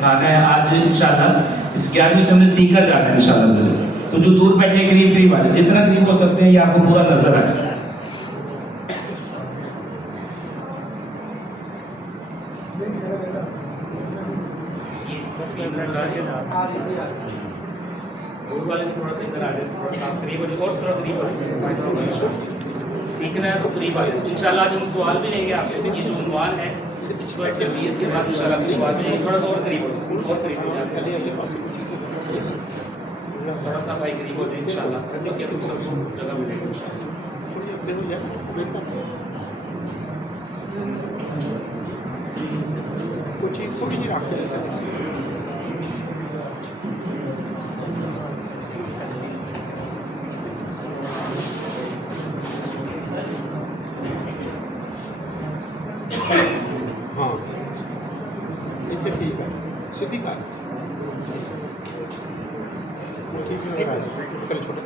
سکھانا ہے آج انشاءاللہ اس 11ویں سے ہم نے سیکھا جانا ہے انشاءاللہ ضرور. تو جو دور بیٹھے قریب قریب والے جتنا قریب ہو سکتے ہیں یہ آپ کو پورا نظر آئے. تھوڑا سا ادھر آ جائے, تھوڑا سا قریب ہو جائے, اور تھوڑا قریب ہو. سیکھنا ہے تو قریب آ جائے. انشاءاللہ آج ہم سوال بھی لیں گے آپ سے. یہ جو عنوان ہے اس کو تربیت کے بعد انشاءاللہ ہم سوال لیں گے. تھوڑا سا اور قریب ہو, اور قریب ہو جائے, تھوڑا سا بھائی قریب ہو جائے انشاءاللہ. دیکھیے تم سب کو جگہ ملے گی. کوئی چیز تھوڑی نہیں رکھ ہاں ٹھیک ہے سیدھی بات. چھوٹا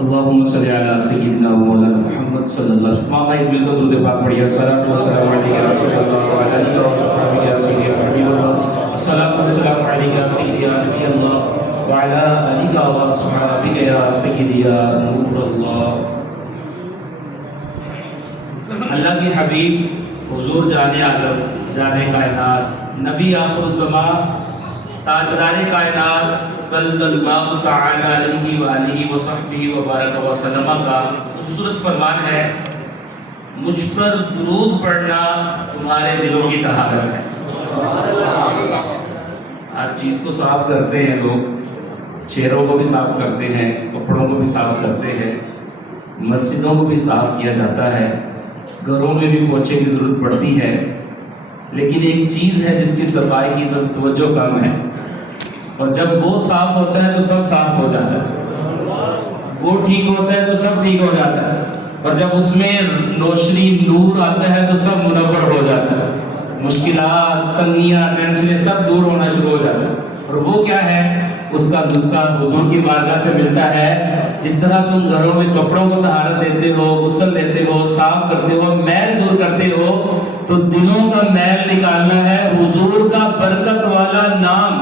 اللہم صلی علی سیدنا مولانا محمد صلی اللہ علیہ وسلم. ماں بھائی مل کر درود پاک پڑھیے. الصلاۃ والسلام علیک یا رسول اللہ وعلی آلہ وصحبہ یا سیدی حبیب اللہ. الصلاۃ والسلام علیک یا سیدی یا نبی اللہ وعلی آلہ وصحبہ یا سیدی یا نور اللہ. اللہ کے حبیب حضور جان عالم جان کائنات نبی آخر الزمان تاجدار کائنات صلی اللہ تعالی علیہ وآلہ وصحبہ وبارک وسلم کا خوبصورت فرمان ہے, مجھ پر درود پڑھنا تمہارے دلوں کی طہارت ہے. ہر چیز کو صاف کرتے ہیں لوگ, چہروں کو بھی صاف کرتے ہیں, کپڑوں کو بھی صاف کرتے ہیں, مسجدوں کو بھی صاف کیا جاتا ہے, گھروں میں بھی پوچھے کی ضرورت پڑتی ہے. لیکن ایک چیز ہے جس کی صفائی کی طرف توجہ کم ہے, اور جب وہ صاف ہوتا ہے تو سب صاف ہو جاتا ہے. وہ ٹھیک ہوتا ہے تو سب ٹھیک ہو جاتا ہے, اور جب اس میں روشنی نور آتا ہے تو سب منور ہو جاتا ہے. مشکلات, تنگیاں, ٹینشنیں سب دور ہونا شروع ہو جاتا ہے. اور وہ کیا ہے, اس کا نسخہ حضور کی بارگاہ سے ملتا ہے. جس طرح تم گھروں میں کپڑوں کو طہارت دیتے ہو, غسل دیتے ہو, صاف کرتے ہو, میل دور کرتے ہو, تو دلوں کا میل نکالنا ہے. حضور کا برکت والا نام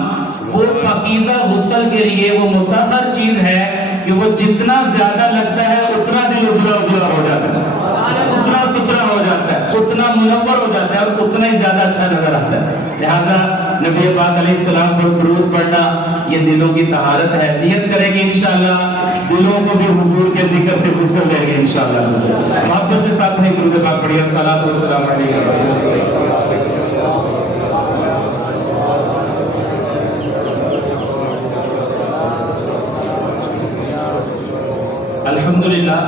وہ پاکیزہ غسل کے لیے وہ مطہر چیز ہے کہ وہ جتنا زیادہ لگتا ہے اتنا دل اجلا اجلا ہو جاتا ہے, اتنا ستھرا ہو جاتا ہے, اتنا منور ہو جاتا ہے, اور اتنا ہی زیادہ اچھا نظر آتا ہے. لہذا نبی پاک علیہ السلام پر درود پڑھنا یہ دلوں کی طہارت ہے. نیت کریں گے انشاءاللہ دلوں کو بھی حضور کے ذکر سے غسل دیں گے انشاءاللہ. محبت سے ساتھ میں درود پاک پڑھیے. الصلاۃ والسلام علیکم. الحمدللہ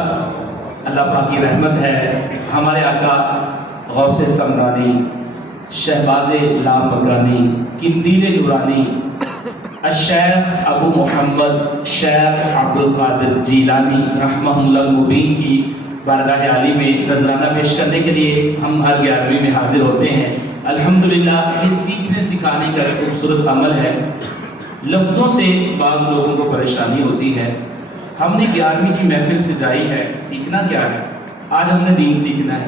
اللہ پاک کی رحمت ہے. ہمارے آقا غوث سمدانی, شہباز لامکانی, قندیل نورانی, الشیخ ابو محمد شیخ عبدالقادر جیلانی رحمہ اللہ المبین کی بارگاہ عالی میں نذرانہ پیش کرنے کے لیے ہم ہر 11ویں میں حاضر ہوتے ہیں. الحمدللہ یہ سیکھنے سکھانے کا ایک خوبصورت عمل ہے. لفظوں سے بعض لوگوں کو پریشانی ہوتی ہے. ہم نے 11ویں کی محفل سجائی ہے, سیکھنا کیا ہے؟ آج ہم نے دین سیکھنا ہے,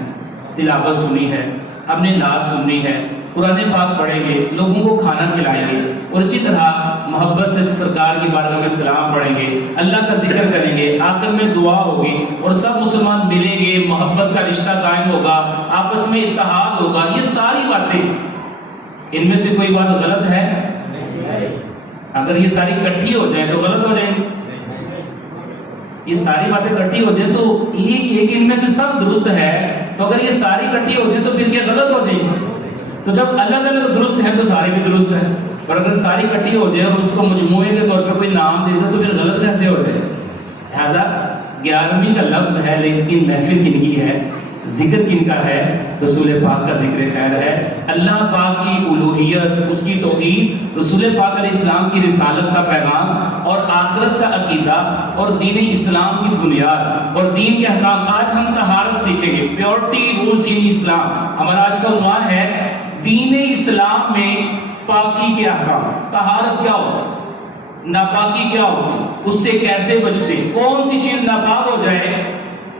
تلاوت سنی ہے, ہم نے نعت سننی ہے, قرآن پاک پڑھیں گے, لوگوں کو کھانا کھلائیں گے, اور اسی طرح محبت سے سرکار کی بارگاہ میں سلام پڑھیں گے, اللہ کا ذکر کریں گے, آخر میں دعا ہوگی, اور سب مسلمان ملیں گے, محبت کا رشتہ قائم ہوگا, آپس میں اتحاد ہوگا. یہ ساری باتیں, ان میں سے کوئی بات غلط ہے؟ اگر یہ ساری اکٹھی ہو جائیں تو غلط ہو جائیں گی. یہ ساری باتیں اکٹھی ہو جائیں تو ایک ان میں سے سب درست ہے, تو اگر یہ ساری اکٹھی ہو جائیں تو پھر کیا غلط ہو جائیں گی؟ تو جب الگ الگ درست ہیں تو سارے بھی درست ہیں, اور اگر ساری اکٹھی ہو جائے اور اس کو مجموعے کے طور پہ کوئی نام دے دے تو پھر غلط کیسے ہو جائے؟ لہٰذا 11ویں کا لفظ ہے, لیکن اس کی محفل کن کی ہے, ذکر کن کا ہے؟ رسول پاک کا ذکر خیر ہے. اللہ پاک کی الوہیت, اس کی توحید, رسول پاک علیہ السلام کی رسالت کا پیغام, اور آخرت کا عقیدہ, اور دین اسلام کی بنیاد اور دین کے احکام. آج ہم طہارت سیکھیں گے, پیورٹی رولز ان اسلام. ہمارا آج کا عنوان ہے دین اسلام میں پاکی کے احکام. طہارت کیا ہوتا ہے؟ ناپاکی کیا ہوتی، اس سے کیسے بچتے، کون سی چیز ناپاک ہو جائے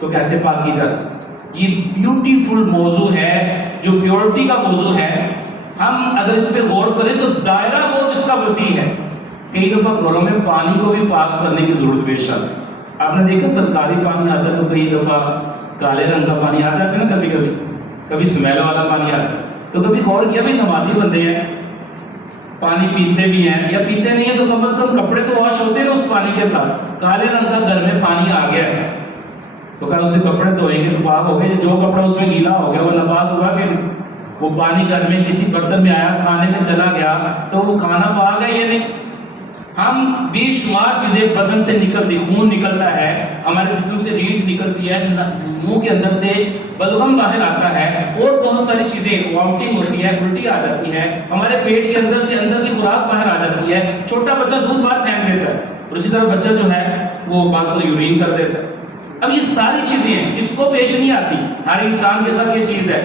تو کیسے پاک کی جاتی. یہ بیوٹیفل موضوع ہے جو پیورٹی کا موضوع ہے. ہم اگر اس پہ غور کریں تو دائرہ بہت اس کا وسیع ہے. کئی دفعہ گھروں میں پانی کو بھی پاک کرنے کی ضرورت پیش آتی ہے. آپ نے دیکھا سرکاری پانی آتا ہے تو کئی دفعہ کالے رنگ کا پانی آتا ہے نا، کبھی اسمیل والا پانی آتا ہے. تو کبھی غور کیا بھی نمازی بندے ہیں، پانی پیتے بھی ہیں یا پیتے نہیں ہیں تو کم از کم کپڑے تو واش ہوتے ہیں اس پانی کے ساتھ. کالے رنگ کا گھر میں پانی آ گیا ہے تو کیا اس سے کپڑے دھوئیں گے تو پاک ہو گئے؟ جو کپڑا اس میں گیلا ہو گیا وہ ناپاک ہوا کہ وہ پانی گھر میں کسی برتن میں آیا، کھانے میں چلا گیا تو وہ کھانا پاک ہے یا نہیں؟ ہم بے شمار چیزیں بدن سے نکلتی، خون نکلتا ہے، ہمارے جسم سے ریڑھ نکلتی ہے، منہ کے اندر سے بلغم باہر آتا ہے، اور بہت ساری چیزیں، وامٹنگ ہوتی ہے، الٹی آ جاتی ہے، ہمارے پیٹ کے اندر سے اندر کی خوراک باہر آ جاتی ہے. چھوٹا بچہ دودھ باہر پھینک دیتا ہے اور اسی طرح بچہ جو ہے وہ بعد میں یورین کر دیتا ہے. اب یہ ساری چیزیں ہیں، اس کو پیش نہیں آتی. ہر انسان کے ساتھ یہ چیز ہے،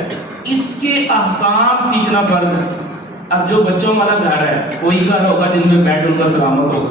اس کے احکام سیکھنا فرض ہے. اب جو بچوں والا گھر ہے وہی گھر ہوگا جن میں بیڈ ان کا سلامت ہوگا.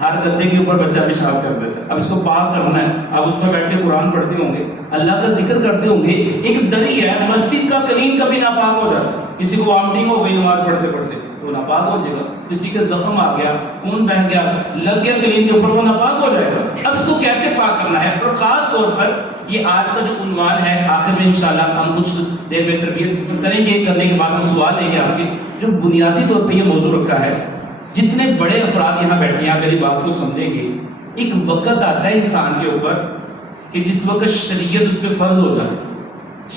ہر گدے کے اوپر بچہ پیشاب کر دیتا ہے. اب اس کو پاک کرنا ہے، اب اس میں بیٹھ کے قرآن پڑھتے ہوں گے، اللہ کا ذکر کرتے ہوں گے. ایک دری ہے، مسجد کا کلین کبھی ناپاک ہو جاتا ہے. کسی کو وامٹنگ ہو گئی نماز پڑھتے پڑھتے تو ناپاک ہو جائے گا. کسی کے زخم آ گیا، خون بہہ گیا، لگ گیا کلین کے اوپر، وہ ناپاک ہو جائے گا. اب اس کو کیسے پاک کرنا ہے؟ اور خاص طور پر یہ آج کا جو عنوان ہے، آخر میں انشاءاللہ ہم کچھ دیر میں تربیت کریں گے. کرنے کے بعد ہم سوال لیں گے آپ کے. جو بنیادی طور پہ یہ موضوع رکھا ہے، جتنے بڑے افراد یہاں بیٹھے ہیں میری بات کو سمجھیں گے. ایک وقت آتا ہے انسان کے اوپر کہ جس وقت شریعت اس پہ فرض ہو جائے،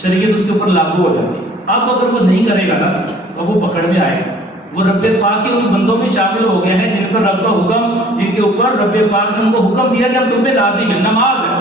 شریعت اس کے اوپر لاگو ہو جاتی ہے. اب اگر وہ نہیں کرے گا نا تو وہ پکڑ میں آئے گا. وہ رب پاک کے ان بندوں میں شامل ہو گئے ہیں جن پر رب کا حکم، جن کے اوپر رب پاک نے ان کو حکم دیا کہ اب تم پہ لازم ہے نماز ہے.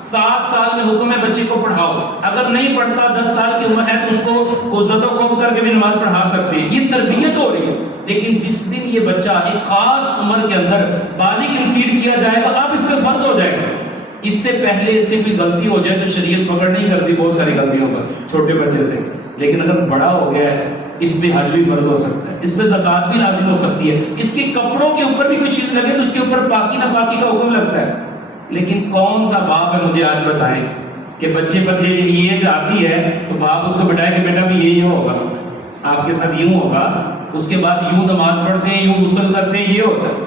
7 سال میں حکم ہے بچے کو پڑھاؤ. اگر نہیں پڑھتا 10 سال کی عمر ہے تو اس کو عزت و خوف کر کے بھی نماز پڑھا سکتے ہیں. یہ تربیت ہو رہی ہے. لیکن جس دن یہ بچہ ایک خاص عمر کے اندر بالغ کنسیڈ کیا جائے گا، اب اس پہ فرض ہو جائے گا. اس سے پہلے اس سے کوئی غلطی ہو جائے تو شریعت پکڑ نہیں کرتی بہت ساری غلطیوں پر چھوٹے بچے سے. لیکن اگر بڑا ہو گیا ہے اس پہ حج بھی فرض ہو سکتا ہے، اس پہ زکوٰۃ بھی لازم ہو سکتی ہے. اس کے کپڑوں کے اوپر بھی کوئی چیز لگے تو اس کے اوپر پاکی ناپاکی کا حکم لگتا ہے. لیکن کون سا باپ ہے مجھے آج بتائیں کہ بچے پر یہ آتی ہے تو باپ اس کو بتائے کہ بیٹا بھی یہی ہوگا، آپ کے ساتھ یوں ہوگا، اس کے بعد یوں نماز پڑھتے ہیں، یوں غسل کرتے ہیں، یہ ہوتا ہے.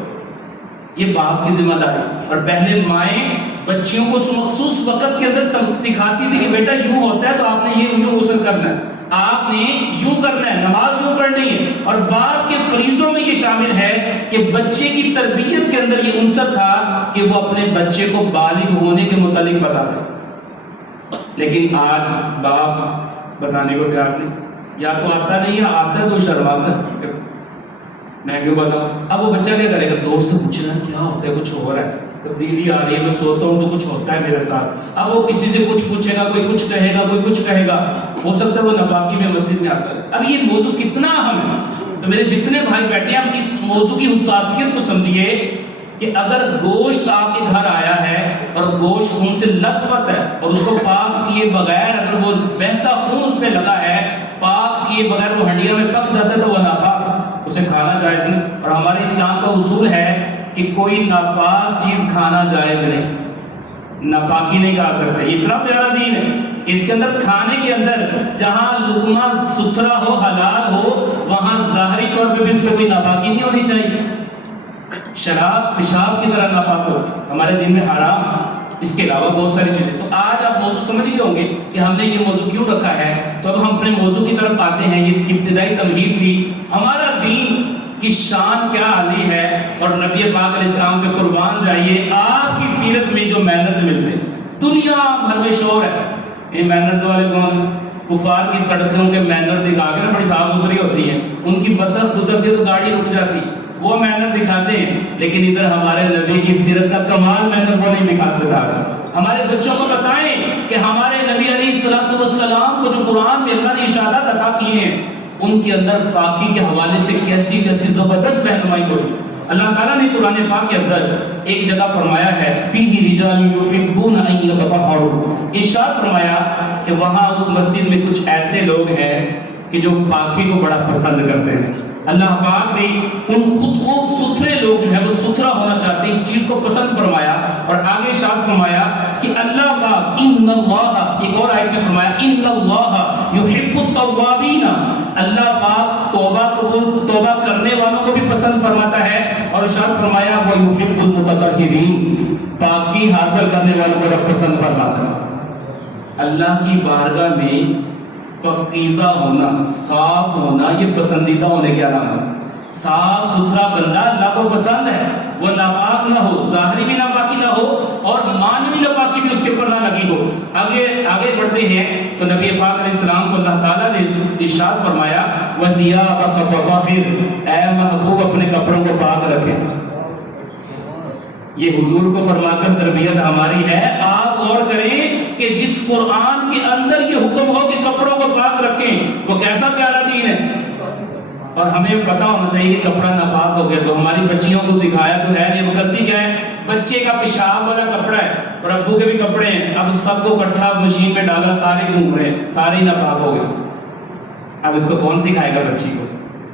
یہ باپ کی ذمہ داری. اور پہلے مائیں بچیوں کو مخصوص وقت کے اندر سکھاتی تھی کہ بیٹا یوں ہوتا ہے تو آپ نے یہ یوں غسل کرنا ہے، آپ نے یوں کرنا ہے، نماز یوں پڑھنی ہے. اور بعد کے فریضوں میں یہ شامل ہے کہ بچے کی تربیت کے اندر یہ عنصر تھا کہ وہ اپنے بچے کو بالغ ہونے کے متعلق بتاتے. لیکن آج باپ بتانے کو تیار نہیں، یا تو آتا نہیں ہے، آتا تو شرماتا ہے، میں کیوں بتاؤں. اب وہ بچہ کیا کرے گا؟ دوست سے پوچھنا کیا ہوتا ہے، کچھ ہو رہا ہے، تبدیلی آ رہی ہے، میں سوتا ہوں تو کچھ ہوتا ہے میرے ساتھ. اب وہ کسی سے کچھ پوچھے گا، کوئی کچھ کہے گا، کوئی کچھ کہے گا، ہو سکتا ہے وہ ناپاکی میں مسجد میں آتا ہے. اب یہ موضوع کتنا اہم ہے. تو میرے جتنے بھائی بیٹھے ہیں، اب اس موضوع کی حساسیت کو سمجھیے کہ اگر گوشت آپ کے گھر آیا ہے اور گوشت خون سے لت پت ہے اور اس کو پاک کیے بغیر اگر وہ بہتا خون اس پہ لگا ہے، پاک کیے بغیر وہ ہنڈیا میں پک جاتا ہے تو وہ ناپاک، اسے کھانا جائز نہیں. اور ہمارے اسلام کا اصول ہے کہ کوئی ناپاک چیز کھانا جائز نہیں، ناپاکی نہیں کھا سکتے. اتنا پیارا دین ہے، اس کے اندر کھانے کے اندر جہاں لقمہ ستھرا ہو، حلال ہو، وہاں ظاہری طور پہ بھی اس پہ کوئی ناپاکی نہیں ہونی چاہیے. شراب پیشاب کی طرح ناپاک ہوتی ہے، ہمارے دین میں حرام. اس کے علاوہ بہت ساری چیزیں. تو آج آپ موضوع سمجھ گئے ہوں گے کہ ہم نے یہ موضوع کیوں رکھا ہے. تو اب ہم اپنے موضوع کی طرف آتے ہیں. یہ ابتدائی تمہید تھی. ہمارا دین کی شان کیا عالی ہے اور نبی پاک علیہ السلام پہ قربان جائیے. آپ کی سیرت میں جو مینرز ملتے ہیں، دنیا بھر میں شور ہے یہ مینرز والے کون؟ کفار کی سڑکوں کے مینر دکھا کے نا بڑی صاف ستھری ہوتی ہیں، ان کی بطخ گزرتی ہے تو گاڑی رک جاتی، وہ مینر دکھاتے ہیں. لیکن ادھر ہمارے نبی کی سیرت کا کمال مینر وہ نہیں دکھاتے تھا. ہمارے بچوں کو بتائیں کہ ہمارے نبی علیہ الصلوۃ والسلام کو جو قرآن میں اللہ نے اشارات عطا کیے ہیں، ان کے اندر پاکی کے حوالے سے کیسی کیسی زبردست رہنمائی ہوئی. اللہ تعالیٰ نے قرآن پاک کے اندر ایک جگہ فرمایا ہے فیہ رجال یحبون ان یتطہروا، ارشاد فرمایا کہ وہاں اس مسجد میں کچھ ایسے لوگ ہیں کہ جو پاکی کو بڑا پسند کرتے ہیں. اللہ پاک نے ان خود ستھرے لوگ جو ہے وہ ستھرا کو پسند فرمایا اور آگے ارشاد فرمایا کہ اللہ پاک ان اللہ، ایک اور آیت میں فرمایا ان اللہ یحب التوابین، اللہ پاک توبہ کرنے والوں کو بھی پسند فرماتا ہے، اور ارشاد فرمایا ویحب المتطہرین، پاکی حاصل کرنے والوں کو پسند فرماتا ہے۔ اللہ کی بارگاہ میں پاکیزہ ہونا، صاف ہونا، یہ پسندیدہ ہونے کے علامت ہے۔ صاف ستھرا بندہ اللہ کو پسند ہے، وہ ناپاک نہ ہو، ظاہری بھی ناپاکی نہ ہو اور مانوی ناپاکی بھی اس کے اوپر نہ لگی ہو۔ آگے بڑھتے ہیں تو نبی پاک علیہ السلام کو اللہ تعالیٰ نے ارشاد فرمایا وَثِيَابَكَ فَطَهِّرْ، اے محبوب اپنے کپڑوں کو پاک رکھیں۔ یہ حضور کو فرما کر تربیت ہماری ہے۔ آپ غور کریں کہ جس قرآن کے اندر یہ حکم ہو کہ کپڑوں کو پاک رکھیں، وہ کیسا پیارا دین ہے، اور ہمیں پتا ہونا چاہیے کہ کپڑا ناپاک ہو گیا تو ہماری بچیوں کو سکھایا تو ہے نہیں، وہ کرتی کیا ہے، بچے کا پیشاب والا کپڑا ہے اور ابو کے بھی کپڑے ہیں، اب سب کو اکٹھا مشین میں ڈالا، سارے گھوم رہے ہیں، سارے ہی ناپاک ہو گئے۔ اب اس کو کون سکھائے گا بچی کو؟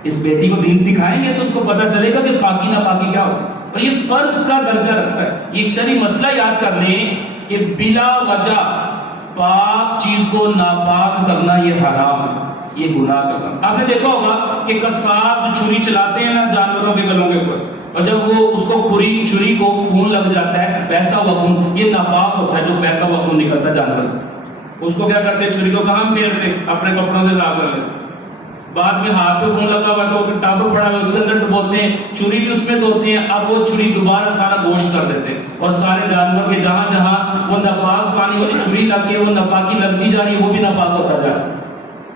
اس بیٹی کو دین سکھائیں گے تو اس کو پتا چلے گا کہ پاکی ناپاکی کیا ہو، اور یہ فرض کا درجہ رکھتا ہے۔ یہ شرعی مسئلہ یاد کر لیں کہ بلا وجہ پاک چیز کو ناپاک کرنا یہ حرام ہے، یہ گناہ کا کام۔ آپ نے دیکھا ہوگا کہ قصاب جو چھری چلاتے ہیں نا جانوروں کے گلوں کے اوپر، اور جب وہ اس کو چھری کو خون لگ جاتا ہے، بہتا ہوا خون، یہ ناپاک ہوتا ہے جو بہتا ہوا خون نکلتا ہے جانور سے، اس کو کیا کرتے ہیں، چھری کو کہاں پھیرتے، اپنے کپڑوں سے لا کر لیتے، بعد میں ہاتھ پہ خون لگا ہوا تو ٹب پڑا ہوا اس کے اندر ڈبوتے ہیں، چھری بھی اس میں دھوتے ہیں، اب وہ چھری دوبارہ سارا گوشت کر دیتے ہیں، اور سارے جانور کے جہاں جہاں وہ ناپاک پانی والی چھری لگ کے وہ ناپاکی لگتی جا رہی ہے، وہ بھی ناپاک ہوتا جا رہا ہے۔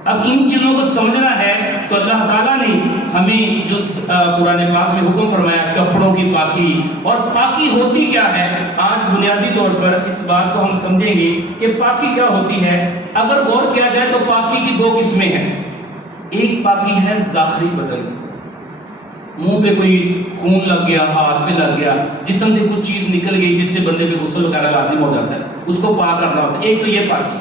اب ان چیزوں کو سمجھنا ہے تو اللہ تعالیٰ نے ہمیں جو قرآن پاک میں حکم فرمایا کپڑوں کی پاکی، اور پاکی ہوتی کیا ہے، آج بنیادی طور پر اس بات کو ہم سمجھیں گے کہ پاکی کیا ہوتی ہے۔ اگر غور کیا جائے تو پاکی کی دو قسمیں ہیں، ایک پاکی ہے ظاہری بدن، منہ پہ کوئی خون لگ گیا، ہاتھ پہ لگ گیا، جسم سے کچھ چیز نکل گئی جس سے بندے پہ غسل وغیرہ لازم ہو جاتا ہے، اس کو پاک کرنا ہوتا ہے، ایک تو یہ پاکی۔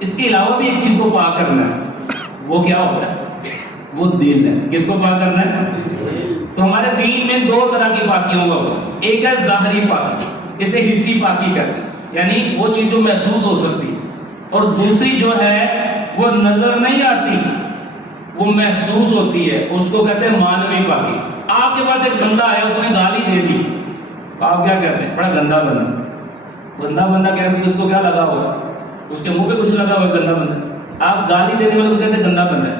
اس کے علاوہ بھی ایک چیز کو پاک کرنا ہے، وہ کیا ہوتا ہے، وہ دل ہے۔ کس کو پاک کرنا ہے؟ تو ہمارے دین میں دو طرح کی پاکیوں کا، ایک ہے ظاہری پاکی، اسے حسی پاکی کہتے ہیں، یعنی وہ چیز جو محسوس ہو سکتی، اور دوسری جو ہے وہ نظر نہیں آتی، وہ محسوس ہوتی ہے، اس کو کہتے ہیں مانوی پاکی۔ آپ کے پاس ایک بندہ آیا، اس نے گالی دے دی، آپ کیا کہتے ہیں، بڑا گندا بندہ، گندا بندہ کہتے ہیں، اس کو کیا لگا ہوا، اس کے منہ پہ کچھ لگا ہوا، گندا بندہ۔ آپ گالی دینے والے کو کہتے ہیں گندا بندہ ہے،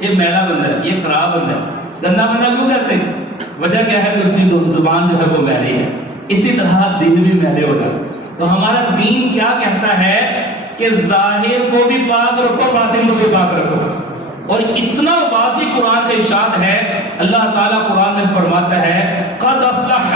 یہ میلا بندہ ہے، یہ خراب بندہ ہے۔ گندا بندہ کیوں کہتے ہیں؟ وجہ کیا ہے کہ اس کی زبان جو ہے وہ میلی ہے، اسی طرح دل بھی میلے ہو جاتے۔ تو ہمارا دین کیا کہتا ہے کہ ظاہر کو بھی پاک رکھو، باطن کو بھی پاک رکھو، اور اتنا واضح قرآن کا ارشاد ہے، اللہ تعالیٰ قرآن میں فرماتا ہے قد افلح،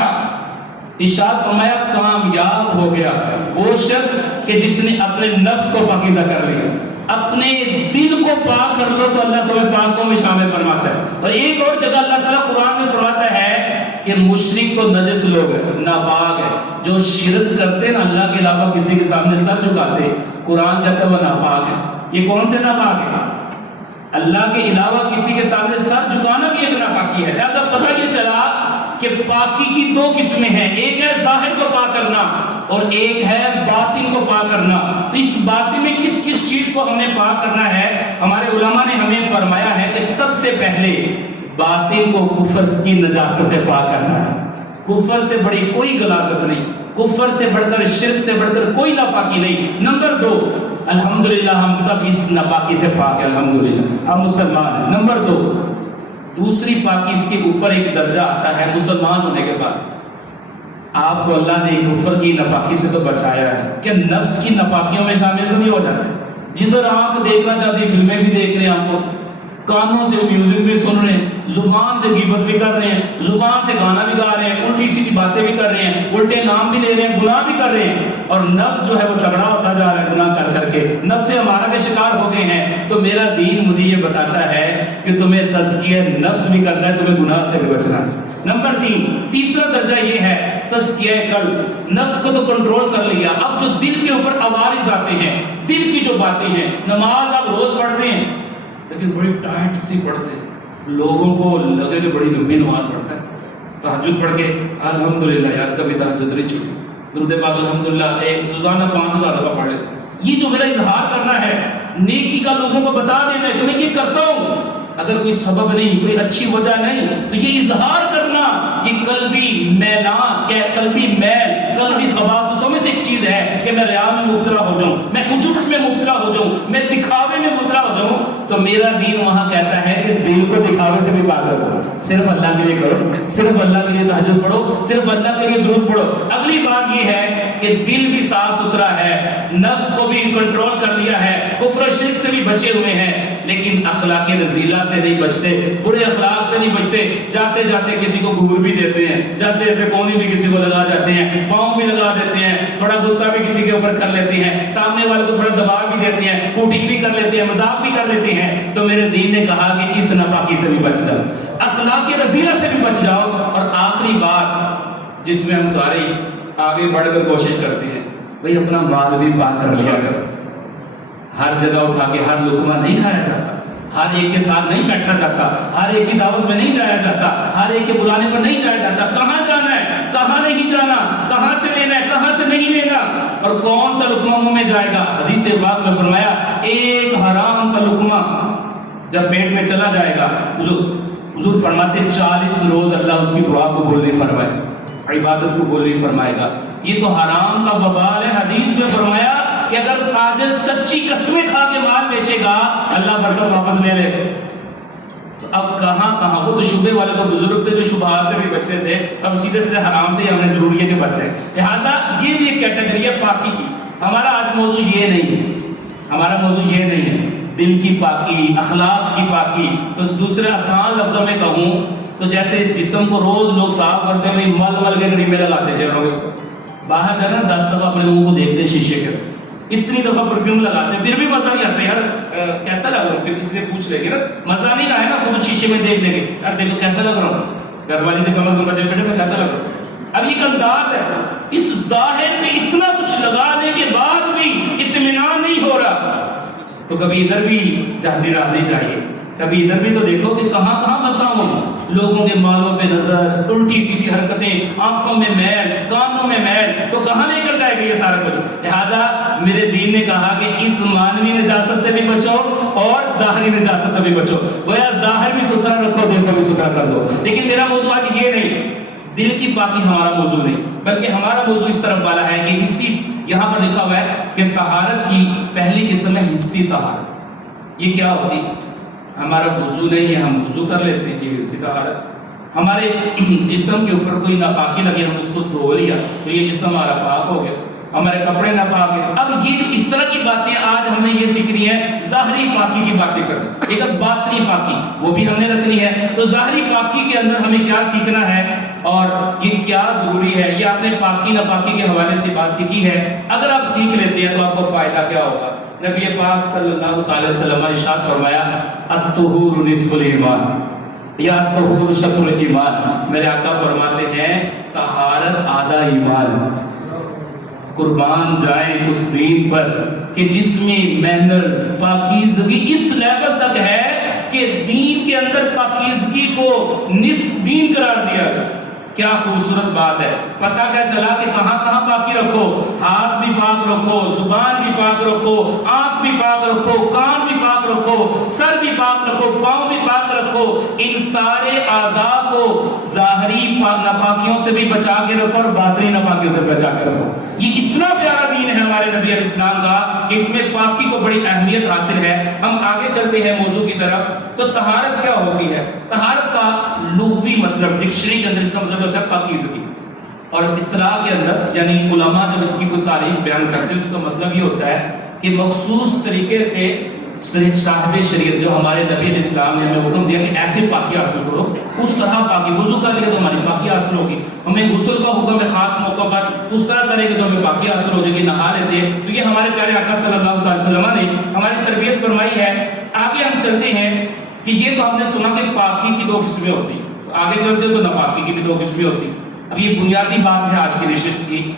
ارشاد فرمایا کامیاب ہو گیا وہ شخص کہ جس نے اپنے نفس کو پاکیزہ کر لیا۔ اپنے دل کو پاک کر لو تو اللہ تمہیں پاکوں میں شامل فرماتا ہے۔ اور ایک اور جگہ اللہ تعالیٰ قرآن میں فرماتا ہے کہ مشرک تو نجس لوگ ہیں، ناپاک ہے، جو شرک کرتے ہیں نا، اللہ کے علاوہ کسی کے سامنے سر جھکاتے، قرآن کہتا ہے وہ ناپاک ہے۔ یہ کون سے ناپاک ہے؟ اللہ کے علاوہ کسی کے سامنے سر جھکانا بھی ایک ناپاکی ہے۔ لہذا پتہ یہ چلا کہ پاکی کی دو قسمیں ہیں، ایک ہے ظاہر کو پاک کرنا اور ایک ہے باطن کو پاک کرنا۔ تو اس باطن میں کس کس چیز کو ہم نے پاک کرنا ہے، ہمارے علماء نے ہمیں فرمایا ہے کہ سب سے پہلے باطن کو کفر کی نجاست سے پاک کرنا ہے۔ کفر سے بڑی کوئی غلاظت نہیں، کفر سے بڑھ کر، شرک سے بڑھ کر کوئی ناپاکی نہیں۔ نمبر دو، الحمدللہ ہم سب اس ناپاکی سے پاک ہیں، الحمدللہ ہم مسلمان ہیں۔ نمبر دو، دوسری پاکی، اس کے اوپر ایک درجہ آتا ہے مسلمان ہونے کے بعد، آپ کو اللہ نے کفر کی ناپاکی سے تو بچایا ہے کہ نفس کی ناپاکیوں میں شامل تو نہیں ہو جاتے۔ جدھر آنکھ دیکھنا چاہتی فلمیں بھی دیکھ رہے ہیں، آنکھوں سے، کانوں سے میوزک بھی سن رہے ہیں، زبان سے غیبت بھی کر رہے ہیں، زبان سے گانا بھی گا رہے ہیں، الٹی سیدھی باتیں بھی کر رہے ہیں، الٹے نام بھی لے رہے ہیں، گناہ بھی کر رہے ہیں، اور نفس جو ہے وہ تگڑا ہوتا جا رہا ہے گناہ کر کر کے، نفس سے ہمارا کے شکار ہو گئے ہیں۔ تو میرا دین مجھے یہ بتاتا ہے کہ تمہیں تزکیہ نفس بھی کرنا ہے، تمہیں گناہ سے بھی بچنا ہے۔ نمبر تین، تیسرا درجہ یہ ہے تزکیہ قلب۔ نفس کو تو کنٹرول کر لیا، اب جو دل کے اوپر عوارض آتے ہیں، دل کی جو باتیں ہیں، نماز آپ روز پڑھتے ہیں لیکن بڑی ٹائٹ سی پڑھتے ہیں، لوگوں کو لگے کہ بڑی لمبی نماز پڑھتا ہے، تہجد پڑھ کے الحمدللہ یار کبھی تہجد نہیں چھوٹی، درود پاک الحمدللہ ایک روزانہ 5000 دفعہ پڑھ لے. یہ جو میرا اظہار کرنا ہے، نیکی کا لوگوں کو بتا دینا ہے کہ میں یہ کرتا ہوں، اگر کوئی سبب نہیں، کوئی اچھی وجہ نہیں، تو یہ اظہار کرنا یہ قلبی میلان، قلبی میل، قلبی خباثتوں میں سے ایک چیز ہے کہ میں ریا میں مبتلا ہو جاؤں، میں عجب میں مبتلا ہو جاؤں، میں دکھاوے میں مبتلا ہو جاؤں. تو میرا دین وہاں کہتا ہے کہ دل کو دکھاوے سے بھی پاک رکھو، صرف اللہ کے لیے کرو، صرف اللہ کے لیے تہجد پڑھو، صرف اللہ کے لیے درود پڑھو. اگلی بات یہ ہے کہ دل بھی صاف ستھرا ہے، نفس کو بھی کنٹرول کر لیا ہے، کفر و شرک سے بھی بچے ہوئے ہیں، لیکن اخلاق رذیلہ سے نہیں بچتے، برے اخلاق سے نہیں بچتے. جاتے جاتے کسی کو گھور بھی دیتے ہیں، جاتے جاتے کونی بھی کسی کو لگا جاتے ہیں، پاؤں بھی لگا دیتے ہیں، تھوڑا غصہ بھی کسی کے اوپر کر لیتے ہیں، سامنے والے کو تھوڑا دباؤ بھی دیتے ہیں، کوٹنگ بھی کر لیتے ہیں، مذاق بھی کر لیتے ہیں. تو میرے دین نے کہا کہ اس ناپاکی سے بھی بچ جاؤ، اخلاق رذیلہ سے بھی بچ جاؤ. اور آخری بات جس میں ہم سارے آگے بڑھ کر کوشش کرتے ہیں، بھئی اپنا مال بھی پاک کر لیا کرو. ہر جگہ اٹھا کے ہر لقمہ نہیں کھایا جاتا، ہر ایک کے ساتھ نہیں بیٹھا جاتا، ہر ایک کی دعوت میں نہیں جایا جاتا، ہر ایک کے بلانے پر نہیں جایا جاتا. کہاں جانا ہے، کہاں نہیں جانا، کہاں سے لینا ہے، کہاں سے نہیں لینا، اور کون سا لقمہ منہ میں جائے گا. حدیث پاک میں فرمایا ایک حرام کا لقمہ جب پیٹ میں چلا جائے گا، حضور فرماتے 40 روز اللہ اس کی دعا کو قبول نہیں فرمائے، عبادت کو قبول نہیں فرمائے گا. یہ تو حرام کا وبال ہے. حدیث میں فرمایا کہ اگر تاجر سچی قسمیں کھا کے مال بیچے گا اللہ برکت واپس لے لے. تو اب کہاں وہ تو شبہ والے تو بزرگ تھے جو شبہات سے بھی بچتے تھے، اب سیدھے سیدھے حرام سے ہی ہم نے ضروری ہے کہ بچ جائیں. لہٰذا یہ بھی ایک کیٹیگری ہے پاکی کی. ہمارا آج موضوع یہ نہیں ہے، ہمارا موضوع یہ نہیں ہے دل کی پاکی، اخلاق کی پاکی. تو دوسرے آسان لفظوں میں کہوں تو جیسے جسم کو روز لوگ صاف کرتے ہیں، مل کے قریبے لگاتے چہروں کے باہر جانا 10 دفعہ اپنے منہ کو دیکھتے شیشے کے، اتنی دفعہ پرفیوم لگاتے ہیں، پھر بھی مزہ نہیں آتا. یار کیسا لگ رہا ہوں، پھر کسی سے پوچھ لے گے نا، مزہ نہیں آیا نا خود شیشے میں دیکھ لیں گے، یار دیکھو کیسا لگ رہا ہوں، گھر والی سے کمر کمر بیٹھے میں کیسا لگ رہا ہوں. اب یہ انداز ہے، اس ظاہر میں اتنا کچھ لگانے کے بعد بھی اطمینان نہیں ہو رہا. تو کبھی ادھر بھی جہدی رہنی چاہیے، کبھی ادھر بھی تو دیکھو کہ کہاں کہاں پھنسا ہوں. لوگوں کے مالوں پہ نظر، الٹی سیدھی حرکتیں، آنکھوں میں میل، کانوں میں میل، تو کہاں لے کر جائے گا یہ سارا کچھ. لہٰذا میرے دین نے کہا کہ اس مانوی نجاست سے بھی بچو اور ظاہری نجاست سے بھی بچو. گویا ظاہر بھی ستھرا رکھو، دل کو بھی ستھرا کر دو. لیکن میرا موضوع آج یہ نہیں، دل کی پاکی ہمارا موضوع نہیں، بلکہ ہمارا موضوع اس طرف والا ہے کہ حصی، یہاں پر لکھا ہوا ہے کہ طہارت کی پہلی قسم ہے حصی طہارت. یہ کیا ہوتی؟ ہمارا وضو نہیں ہے، ہم وضو کر لیتے ہیں، یہ حصی طہارت. ہمارے جسم کے اوپر کوئی ناپاکی لگی، ہم اس کو دھو لیا تو یہ جسم ہمارا پاک ہو گیا. ہمارے کپڑے ناپاک ہیں. اب یہ جو اس طرح کی باتیں آج ہم نے یہ سیکھنی ہے، ظاہری پاکی کی باتیں کریں. ایک باطنی پاکی وہ بھی ہم نے رکھنی ہے. تو ظاہری پاکی کے اندر ہمیں کیا سیکھنا ہے اور یہ کیا ضروری ہے، یہ آپ نے پاکی ناپاکی کے حوالے سے بات سیکھی ہے. اگر آپ سیکھ لیتے ہیں تو آپ کو فائدہ کیا ہوگا؟ نبی پاک صلی اللہ علیہ وسلم نے ارشاد فرمایا الطہور نصف الایمان یا الطہور شطر الایمان. میرے آقا فرماتے ہیں طہارت آدھا ایمان. قربان جائیں اس دین پر کہ جس میں مینرز، پاکیزگی اس لیول تک ہے کہ دین کے اندر پاکیزگی کو نصف دین قرار دیا. کیا خوبصورت بات ہے. پتہ کیا چلا کہ کہاں کہاں پاکی رکھو، ہاتھ بھی پاک رکھو، زبان بھی پاک رکھو، آنکھ بھی پاک رکھو، کان بھی پاک رکھو، سر بھی پاک رکھو، پاؤں بھی پاک رکھو. ان سارے اعضاء کو ظاہری ناپاکیوں سے بھی بچا کے رکھو اور باطنی ناپاکیوں سے بچا کے رکھو. یہ اتنا پیارا دین ہے ہمارے نبی علیہ السلام کا کہ اس میں پاکی کو بڑی اہمیت حاصل ہے. ہم آگے چلتے ہیں موضوع کی طرف. تو طہارت کیا ہوتی ہے؟ طہارت کا لغوی مطلب ڈکشنری کے اندر اس کا مطلب ہوتا ہے پاکیزگی، اور اصطلاح کے اندر یعنی علماء جب اس کی کوئی تعریف بیان کرتے ہیں اس کا مطلب یہ ہوتا ہے کہ مخصوص طریقے سے صاحب شریعت جو ہمارے نبی علیہ السلام نے ہمیں حکم دیا کہ ایسے پاکی حاصل کرو، اس طرح پاکی. وضو کر لیا تو ہماری پاکی حاصل ہوگی. ہمیں غسل کا حکم ہے خاص موقع پر، اس طرح کرے گا تو ہمیں پاکی حاصل ہو جائے گی. نہا لیتے ہیں تو یہ ہمارے پیارے آقا صلی اللہ علیہ وسلم نے ہماری تربیت فرمائی ہے. آگے ہم چلتے ہیں کہ یہ تو ہم نے سنا کہ پاکی کی 2 قسمیں ہوتی ہیں. آگے چلتے تو ناپاکی کی بھی 2 قسمیں ہوتی ہیں. اب یہ بنیادی بات ہے آج کی نشست کی.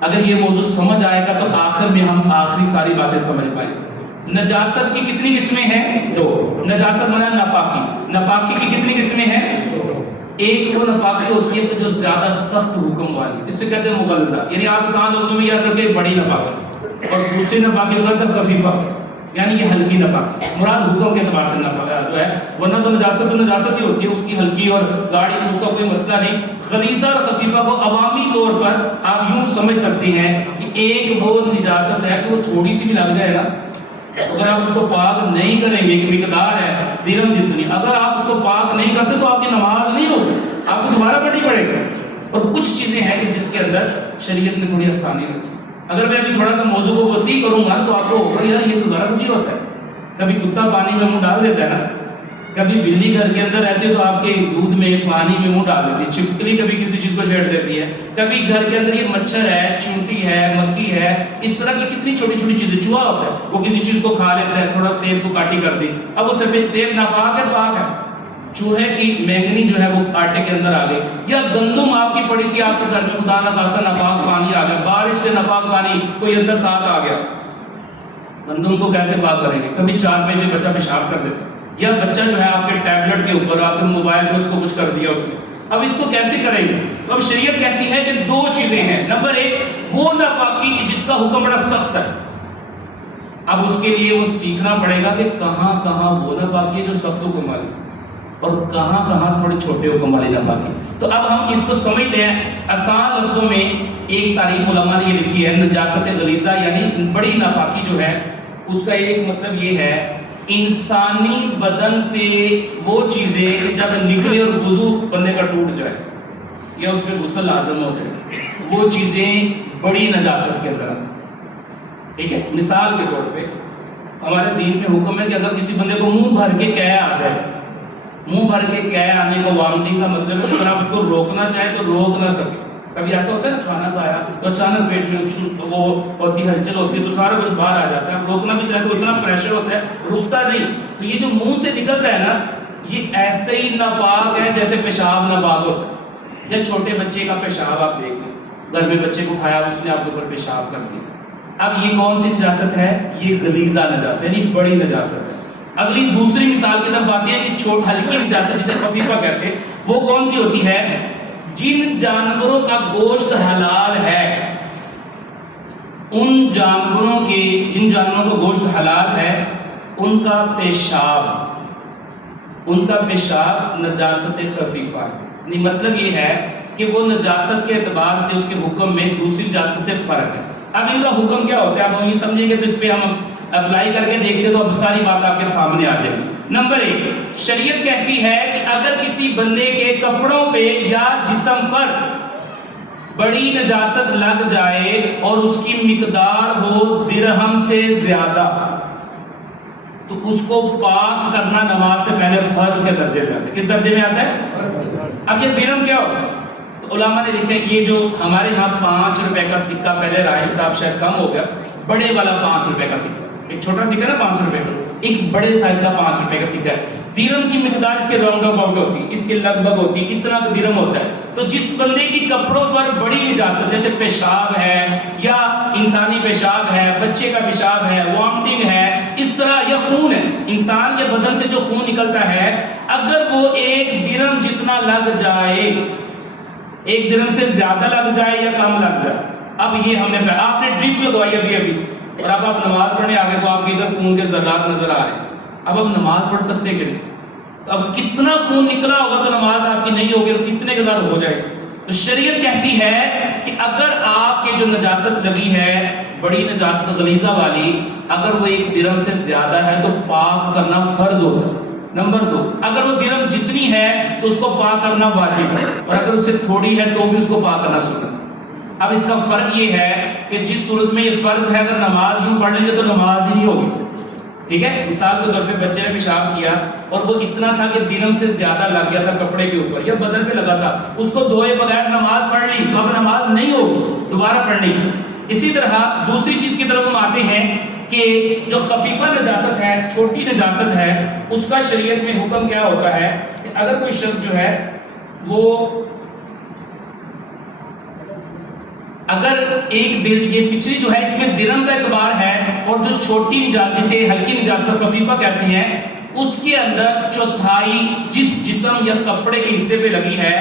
اگر یہ موضوع سمجھ آئے گا تو آخر میں ہم آخری ساری باتیں سمجھ پائیں گے. نجاست کی کتنی قسمیں ہیں؟ 2. نجاست مانا ناپاکی. ناپاکی کی کتنی قسمیں ہیں؟ 2. ایک وہ ناپاکی ہوتی ہے کہ جو زیادہ سخت حکم والی، اس سے کہتے ہیں مغلظہ، یعنی آپ آسان لفظوں میں یاد رکھیں بڑی ناپاکی، اور دوسری ناپاکی ہوتا ہے خفیفہ، یعنی یہ ہلکی ناپاکی، مراد حکم کے اعتبار سے ناپاکی جو ہے، ورنہ تو نجاست ہی ہوتی ہے، اس کی ہلکی اور گاڑی اس کا کوئی مسئلہ نہیں۔ غلیظہ اور خفیفہ کو عوامی طور پر آپ یوں سمجھ سکتے ہیں کہ ایک وہ نجاست ہے کہ وہ تھوڑی سی بھی لگ جائے نا، اگر آپ اس کو پاک نہیں کریں گے، ایک مقدار ہے درہم جتنی، اگر آپ اس کو پاک نہیں کرتے تو آپ کی نماز نہیں ہوگی، آپ کو دوبارہ پڑھنی پڑے گی۔ اور کچھ چیزیں ہیں کہ جس کے اندر شریعت نے تھوڑی آسانی رکھی۔ اگر میں ابھی تھوڑا سا موضوع کو وسیع کروں گا تو آپ کو ہوگا یار یہ تو ذرا کچھ ہی ہوتا ہے، کبھی کتا پانی میں منہ ڈال دیتا ہے نا، کبھی بلی گھر کے اندر رہتی ہے تو آپ کے دودھ میں پانی میں منہ ڈال دیتی ہے، چھپکلی کبھی کسی چیز کو چھیڑ دیتی ہے، کبھی گھر کے اندر یہ مچھر ہے، چونٹی ہے، مکھی ہے، اس طرح کی کتنی چھوٹی چھوٹی چیزیں، چوہا ہوتا ہے وہ کسی چیز کو کھا لیتا ہے، تھوڑا سیب کو کاٹی کر دی، اب وہ سیب ناپاک ہے پاک ہے، چوہے کی مینگنی جو ہے وہ آٹے کے اندر آ گئی، یا گندم آپ کی پڑی تھی آپ کے گھر میں، خدا نہ خاصہ ناپاک پانی آ گیا، بارش سے ناپاک پانی کوئی اندر ساتھ آ گیا، گندم کو کیسے پاک کریں گے؟ کبھی چار پہ بچہ پیشاب کر دیتا، یا بچہ جو ہے آپ کے ٹیبلٹ کے اوپر، آپ کے موبائل میں اس کو کچھ کر دیا اس نے، اب اس کو کیسے کریں گے؟ تو اب شریعت کہتی ہے کہ دو چیزیں ہیں، نمبر ایک وہ ناپاکی جس کا حکم بڑا سخت ہے، اب اس کے لیے وہ سیکھنا پڑے گا کہ کہاں کہاں وہ ناپاکی ہے جو سخت حکم والی اور کہاں کہاں تھوڑی چھوٹے حکم والی ناپاکی۔ تو اب ہم اس کو سمجھتے ہیں آسان لفظوں میں۔ ایک تاریخ علماء نے یہ لکھی ہے، نجاست غلیظہ یعنی بڑی ناپاکی جو ہے اس کا ایک مطلب یہ ہے انسانی بدن سے وہ چیزیں جب نکلے اور وضو بندے کا ٹوٹ جائے یا اس میں غسل لازم ہو جائے، وہ چیزیں بڑی نجاست کے اندر آتی۔ ٹھیک ہے، مثال کے طور پہ ہمارے دین میں حکم ہے کہ اگر کسی بندے کو منہ بھر کے قے آ جائے، منہ بھر کے قے آنے کو وامٹنگ کا مطلب ہے کہ اگر آپ اس کو روکنا چاہیں تو روک نہ سکیں۔ کبھی ایسا ہوتا ہے نا کھانا کھایا تو اچانک پیٹ میں وہ ہوتی ہلچل ہوتی ہے تو سارا کچھ باہر آ جاتا ہے، آپ روکنا بھی چاہیں تو اتنا پریشر ہوتا ہے رکتا نہیں، تو یہ جو منہ سے نکلتا ہے نا یہ ایسے ہی ناپاک ہے جیسے پیشاب ناپاک ہوتا ہے۔ یا چھوٹے بچے کا پیشاب آپ دیکھ لیں، گھر میں بچے کو کھایا اس نے آپ کے اوپر پیشاب کر دیا، اب یہ کون سی نجاست ہے؟ یہ غلیظہ نجاست یعنی بڑی نجاست ہے۔ اگلی دوسری مثال کی طرف آتی ہے کہ چھوٹ ہلکی نجاست جسے خفیفہ کہتے ہیں، وہ کون سی ہوتی ہے؟ جن جانوروں کا گوشت حلال ہے، ان جانوروں کے جن جانوروں کا گوشت حلال ہے ان کا پیشاب نجاست خفیفہ ہے، یعنی مطلب یہ ہے کہ وہ نجاست کے اعتبار سے اس کے حکم میں دوسری نجاست سے فرق ہے۔ اب ان کا حکم کیا ہوتا ہے؟ اب ہم یہ سمجھیں گے تو اس پہ ہم اپلائی کر کے دیکھتے تو اب ساری بات آپ کے سامنے آ جائے گی۔ نمبر ایک، شریعت کہتی ہے کہ اگر کسی بندے کے کپڑوں پہ یا جسم پر بڑی نجاست لگ جائے اور اس کی مقدار ہو درہم سے زیادہ تو اس کو پاک کرنا نماز سے پہلے فرض کے درجے میں آتا ہے۔ کس درجے میں آتا ہے؟ اب یہ درہم کیا ہوتا ہے؟ تو علماء نے لکھا ہے یہ جو ہمارے ہاں 5 روپے کا سکہ پہلے رائج تھا، اب شاید کم ہو گیا، بڑے والا 5 روپے کا سکہ، ایک چھوٹا سکہ نا 5 روپے کا، ایک بڑے سائز کا 5 روپے کا سکہ ہے۔ درہم کی مقدار اس کے راؤنڈ اباؤٹ ہوتی ہے، اس کے لگ بھگ ہوتی ہے، اتنا درہم ہوتا ہے۔ تو جس بندے کی کپڑوں پر بڑی نجاست جیسے پیشاب ہے یا انسانی پیشاب ہے، بچے کا پیشاب ہے، وامٹنگ ہے، اس طرح یا خون ہے، انسان کے بدن سے جو خون نکلتا ہے، اگر وہ 1 درہم جتنا لگ جائے، 1 درہم سے زیادہ لگ جائے یا کم لگ جائے، اب یہ ہم نے آپ نے ڈرپ لگوائی ابھی اور اب آپ نماز پڑھنے آگے تو آپ کے ادھر خون کے ذرات نظر آ رہے ہیں، اب آپ نماز پڑھ سکتے کہ نہیں؟ اب کتنا خون نکلا ہوگا تو نماز آپ کی نہیں ہوگی اور کتنے کے ساتھ ہو جائے گی۔ تو شریعت کہتی ہے کہ اگر آپ کے جو نجاست لگی ہے بڑی نجاست غلیظہ والی، اگر وہ 1 درہم سے زیادہ ہے تو پاک کرنا فرض ہوتا ہے۔ نمبر 2، اگر وہ درہم جتنی ہے تو اس کو پاک کرنا واجب ہے، اور اگر اس سے تھوڑی ہے تو بھی اس کو پاک کرنا سنت۔ اب اس کا فرق یہ ہے کہ جس صورت میں یہ فرض ہے اگر نماز یوں پڑھ لیں گے تو نماز ہی نہیں ہوگی۔ ٹھیک ہے، مثال کے طور پہ بچے نے پیشاب کیا اور وہ اتنا تھا کہ درہم سے زیادہ لگ گیا تھا کپڑے کے اوپر یا بدن پہ لگا تھا، اس کو دھوئے بغیر نماز پڑھ لی تو اب نماز نہیں ہوگی، دوبارہ پڑھنے کی۔ اسی طرح دوسری چیز کی طرف ہم آتے ہیں کہ جو خفیفہ نجاست ہے، چھوٹی نجاست ہے، اس کا شریعت میں حکم کیا ہوتا ہے کہ اگر کوئی شخص جو ہے وہ اگر یہ پچھلی جو ہے اس میں درہم کا اعتبار ہے اور جو چھوٹی نجاست جسے ہلکی نجاست خفیفہ کہتے ہیں اس کے اندر چوتھائی جس جسم یا کپڑے کے حصے پہ لگی ہے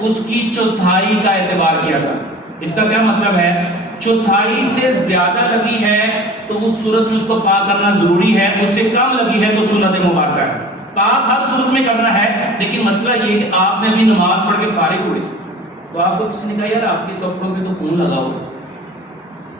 اس کی چوتھائی کا اعتبار کیا جائے۔ اس کا کیا مطلب ہے؟ چوتھائی سے زیادہ لگی ہے تو اس صورت میں اس کو پاک کرنا ضروری ہے، اس سے کم لگی ہے تو سنت مبارکہ ہے۔ پاک ہر صورت میں کرنا ہے، لیکن مسئلہ یہ کہ آپ نے بھی نماز پڑھ کے فارغ ہوئے تو آپ کو کسی نے کہا یار آپ کے کپڑوں پہ تو خون لگا ہو،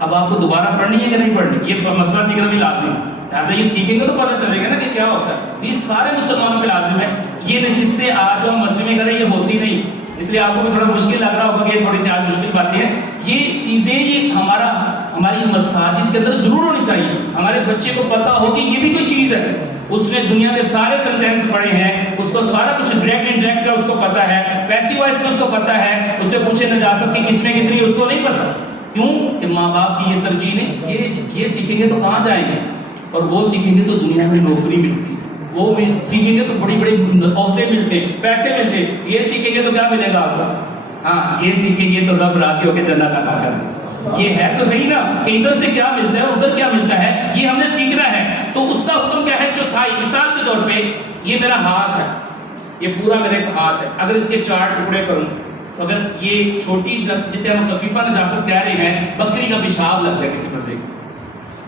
اب آپ کو دوبارہ پڑھنی ہے کہ نہیں پڑھنی؟ یہ مسئلہ سیکھنا بھی لازم ہے۔ لہٰذا یہ سیکھیں گے تو پتہ چلے گا نا کہ کیا ہوتا ہے۔ یہ سارے مسلمانوں پہ لازم ہے۔ یہ نشستیں آج ہم مسجد میں کریں یہ ہوتی نہیں، اس لیے آپ کو بھی تھوڑا مشکل لگ رہا ہوگا کہ یہ تھوڑی سی آج مشکل باتیں ہیں۔ یہ چیزیں یہ ہماری مساجد کے اندر ضرور ہونی چاہیے، ہمارے بچے کو پتا ہو کہ یہ بھی کوئی چیز ہے، اس میں دنیا کے سارے سینٹینس پڑھے ہیں، اس کو سارا کچھ ڈائریکٹ انڈائریکٹ کا اس کو پتا ہے، پیسیو وائس کا اس کو پتا ہے، اس سے پوچھے نجاست کی قسمیں کتنی اس کو نہیں پتا۔ کیوں کہ ماں باپ کی یہ ترجیح نہیں، یہ سیکھیں گے تو کہاں جائیں گے؟ اور وہ سیکھیں گے تو دنیا میں نوکری ملتی، وہ بھی سیکھیں گے تو بڑی بڑی عہدے ملتے، پیسے ملتے۔ یہ سیکھیں گے تو کیا ملے گا آپ کو؟ ہاں یہ سیکھیں گے تو رب راضی ہو کے جنت عطا کرے۔ یہ ہے تو صحیح نا کہ ادھر سے کیا ملتا ہے ادھر کیا ملتا ہے، یہ ہم نے سیکھنا ہے۔ تو اس کا حکم کیا ہے؟ چوتھائی۔ مثال کے طور پہ یہ میرا ہاتھ ہے، یہ پورا میرا ایک ہاتھ ہے، اگر اس کے 4 ٹکڑے کروں تو اگر یہ چھوٹی جسے ہم خفیفہ نجاست کہہ رہے ہیں، بکری کا پیشاب لگ گیا کسی بندے کو،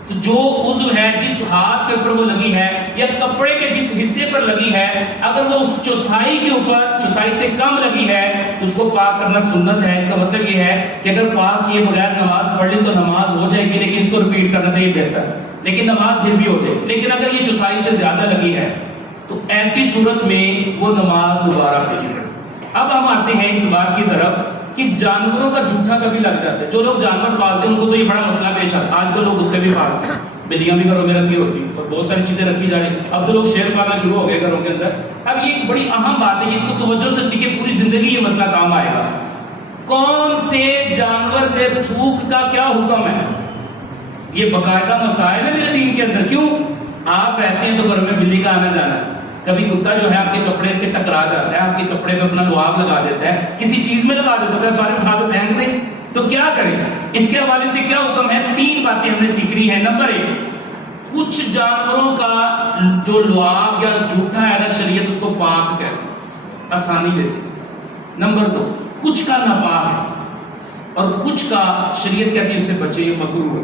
تو جو عضو ہے جس ہاتھ کے اوپر وہ لگی ہے یا کپڑے کے جس حصے پر لگی ہے، اگر وہ اس چوتھائی کے اوپر چوتھائی سے کم لگی ہے تو اس کو پاک کرنا سنت ہے۔ اس کا مطلب یہ ہے کہ اگر پاک کیے بغیر نماز پڑھ لی تو نماز ہو جائے گی، لیکن اس کو ریپیٹ کرنا چاہیے بہتر، لیکن نماز پھر بھی ہو جائے۔ لیکن اگر یہ چوتھائی سے زیادہ لگی ہے تو ایسی صورت میں وہ نماز دوبارہ پڑھنی پڑے۔ اب ہم آتے ہیں اس بات کی طرف کہ جانوروں کا جھوٹا کبھی لگ جاتا ہے۔ جو لوگ جانور پالتے ہیں ان کو تو یہ بڑا مسئلہ پیش آتا ہے۔ آج کل لوگ کتے بھی پالتے ہیں، بلیاں بھی گھروں میں رکھی ہوتی ہیں اور بہت ساری چیزیں رکھی جا رہی ہیں۔ اب تو لوگ شیر پالنا شروع ہو گئے گھروں کے اندر۔ اب یہ ایک بڑی اہم بات ہے، جس کو توجہ سے سیکھے پوری زندگی یہ مسئلہ کام آئے گا۔ کون سے جانور کے تھوک کا کیا حکم ہے؟ یہ باقاعدہ مسائل ہے میرے دین کے اندر۔ کیوں؟ آپ رہتے ہیں تو گھر میں بلی کا آنا جانا ہے، کبھی کتا جو ہے آپ کے کپڑے سے ٹکرا جاتا ہے، آپ کے کپڑے پہ اپنا لعاب لگا دیتا ہے، کسی چیز میں لگا دیتا ہے، سارے اٹھا کے پھینک دیں تو کیا کریں؟ اس کے حوالے سے کیا حکم ہے؟ 3 باتیں ہم نے سیکھنی ہے۔ نمبر 1، کچھ جانوروں کا جو لعاب یا جھوٹا ہے نا، شریعت اس کو پاک کہتی ہے، آسانی دیتی ہے۔ نمبر 2، کچھ کا ناپاک ہے اور کچھ کا شریعت کہتی ہے اس سے بچے، یہ مکروہ ہے۔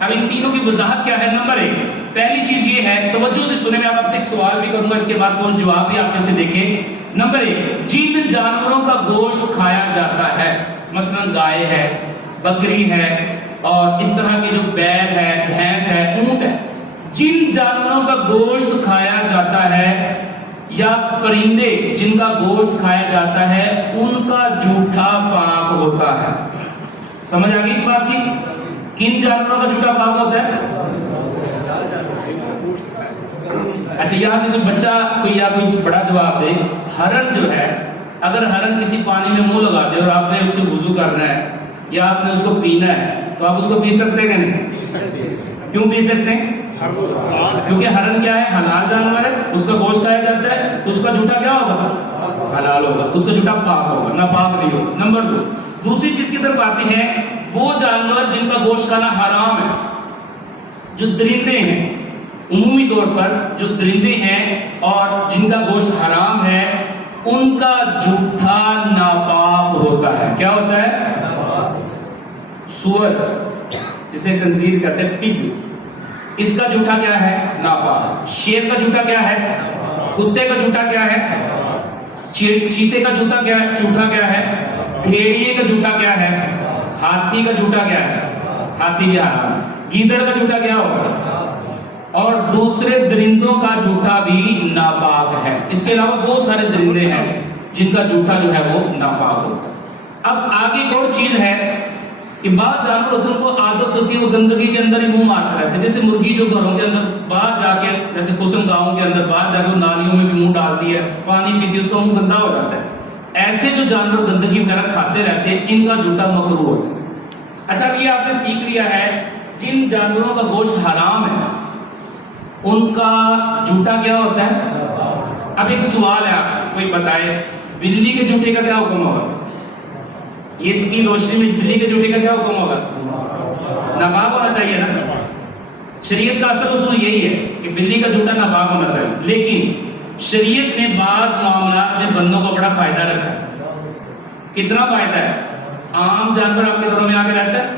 اب ان تینوں کی وضاحت کیا ہے؟ نمبر 1، پہلی چیز یہ ہے، توجہ سے سنیں، میں آپ سے ایک سوال بھی کروں گا، اس کے بعد کون جواب بھی آپ میں سے دیکھیں۔ نمبر 1، جن جانوروں کا گوشت کھایا جاتا ہے، مثلا گائے ہے، بکری ہے اور اس طرح کی جو بیل ہے، بھینس ہے، اونٹ ہے، جن جانوروں کا گوشت کھایا جاتا ہے یا پرندے جن کا گوشت کھایا جاتا ہے، ان کا جھوٹا پاک ہوتا ہے۔ سمجھ آ گئی اس بات کی؟ کن جانوروں کا جھوٹا پاک ہوتا ہے؟ اچھا یہاں سے کوئی بچہ کوئی بڑا جواب دے۔ ہرن جو ہے، اگر ہرن کسی پانی میں منہ لگا دے اور آپ نے اس سے وضو کرنا ہے یا آپ نے اس کو پینا ہے تو آپ اس کو پی سکتے ہیں کہ نہیں؟ کیوں پی سکتے ہیں؟ کیونکہ ہرن کیا ہے؟ حلال جانور ہے، اس کا گوشت کھایا جاتا ہے، تو اس کا جھوٹا کیا ہوگا؟ حلال ہوگا، اس کا جھوٹا پاک ہوگا، ناپاک نہیں ہوگا۔ نمبر 2، دوسری چیز کی طرف آتی ہے، وہ جانور جن کا گوشت کھانا حرام ہے، جو درندے ہیں، عمومی طور پر جو درندے ہیں اور جن کا گوشت حرام ہے، ان کا جھوٹا ناپاک ہوتا ہے۔ کیا ہوتا ہے؟ سور، جسے خنزیر کہتے ہیں، پگ، اس کا جھوٹا کیا ہے؟ ناپاک۔ شیر کا جھوٹا کیا ہے؟ کتے کا جھوٹا کیا ہے؟ چیتے کا جھوٹا کیا ہے؟ جھوٹا کیا ہے؟ بھیڑیے کا جھوٹا کیا ہے؟ ہاتھی کا جھوٹا کیا ہے؟ ہاتھی بھی حرام۔ گیدڑ کا جھوٹا کیا ہوگا؟ اور دوسرے درندوں کا جھوٹا بھی ناپاک ہے۔ اس کے علاوہ بہت سارے درندے ہیں جن کا جھوٹا جو ہے وہ ناپاک ہوتا ہے۔ اب آگے ایک اور چیز ہے کہ بعض جانور ہوتے ہیں ان کو عادت ہوتی ہے وہ گندگی کے اندر ہی منہ مارتے رہتے ہیں، جیسے مرغی جو گھروں کے اندر باہر جا کے، جیسے کسم گاؤں کے اندر باہر جا کے وہ نالیوں میں بھی منہ ڈالتی ہے، پانی پیتی ہے، اس کا منہ گندا ہو جاتا ہے۔ ایسے جو جانور گندگی وغیرہ کھاتے رہتے ہیں، ان کا جھوٹا مکروہ ہوتا ہے۔ اچھا اب یہ آپ نے سیکھ لیا ہے، جن جانوروں کا گوشت حرام ہے ان کا جھوٹا کیا ہوتا ہے؟ اب ایک سوال ہے آپ سے، کوئی بتائے بلی کے جھوٹے کا کیا حکم ہوگا؟ اس کی روشنی میں بلی کے جھوٹے کا کیا حکم ہوگا؟ ناپاک ہونا چاہیے نا۔ شریعت کا اصل اصول یہی ہے کہ کہ بلی کا جوتا ناپاک ہونا چاہیے، لیکن شریعت نے بعض معاملات میں بندوں کو بڑا فائدہ رکھا ہے۔ کتنا فائدہ ہے؟ عام جانور آپ کے گھروں میں آ کے رہتا ہے،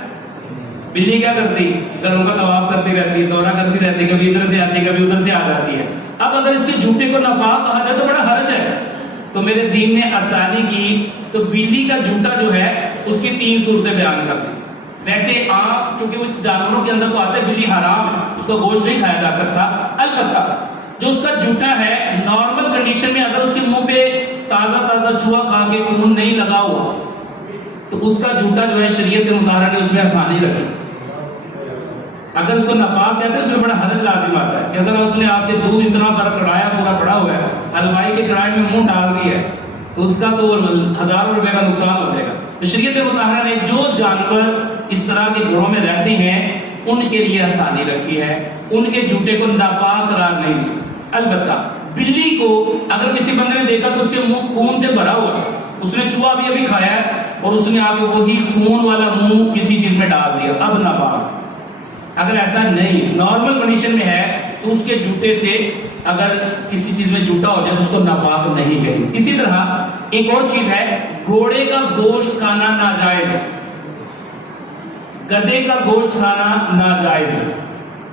بلی کیا کرتی؟ گھروں کا طواف کرتی رہتی ہے، دورہ کرتی رہتی ہے، کبھی ادھر سے آتی ہے کبھی ادھر سے آ جاتی ہے۔ اب اگر اس کے جوتے کو ناپاک کہا جائے تو بڑا حرج ہے، تو میرے دین نے آسانی کی، تو بلی کا جوتا جو ہے اس کی 3 صورتیں بیان کر دی۔ ویسے عام چونکہ اس جانوروں کے اندر تو آتا ہے بلی حرام ہے، اس کا گوشت نہیں کھایا جا سکتا، البتہ جو اس کا جوتا ہے نارمل کنڈیشن میں اگر اس کے منہ پہ تازہ چوہا کھا کے خون نہیں لگا ہوا تو اس کا جوتا جو ہے شریعت مطہرہ نے اس میں آسانی رکھی۔ اگر اس کو ناپاک کہتے ہیں اس میں بڑا حرج لازم آتا ہے کہ اگر اس نے آپ کے دودھ اتنا سارا کڑایا پورا پڑا ہوا ہے، حلوائی کے کڑائی میں منہ ڈال دیا ہے تو اس کا تو 1000 روپے کا نقصان ہو جائے گا۔ تو شریعت مطہرہ نے جو جانور اس طرح کے گھروں میں رہتے ہیں ان کے لیے آسانی رکھی ہے، ان کے جوتے کو ناپاک قرار نہیں دیا۔ البتہ بلی کو اگر کسی بندے نے دیکھا تو اس کے منہ خون سے بھرا ہوا ہے، اس نے چوہا بھی ابھی کھایا ہے اور اس نے آگے وہی خون والا منہ کسی چیز میں ڈال دیا، اب ناپاک۔ اگر ایسا نہیں نارمل کنڈیشن میں ہے تو اس کے جوتے سے اگر کسی چیز میں جوتا ہو جائے تو اس کو ناپاک نہیں کہیں۔ اسی طرح ایک اور چیز ہے، گھوڑے کا گوشت کھانا ناجائز ہے، گدھے کا گوشت کھانا ناجائز ہے،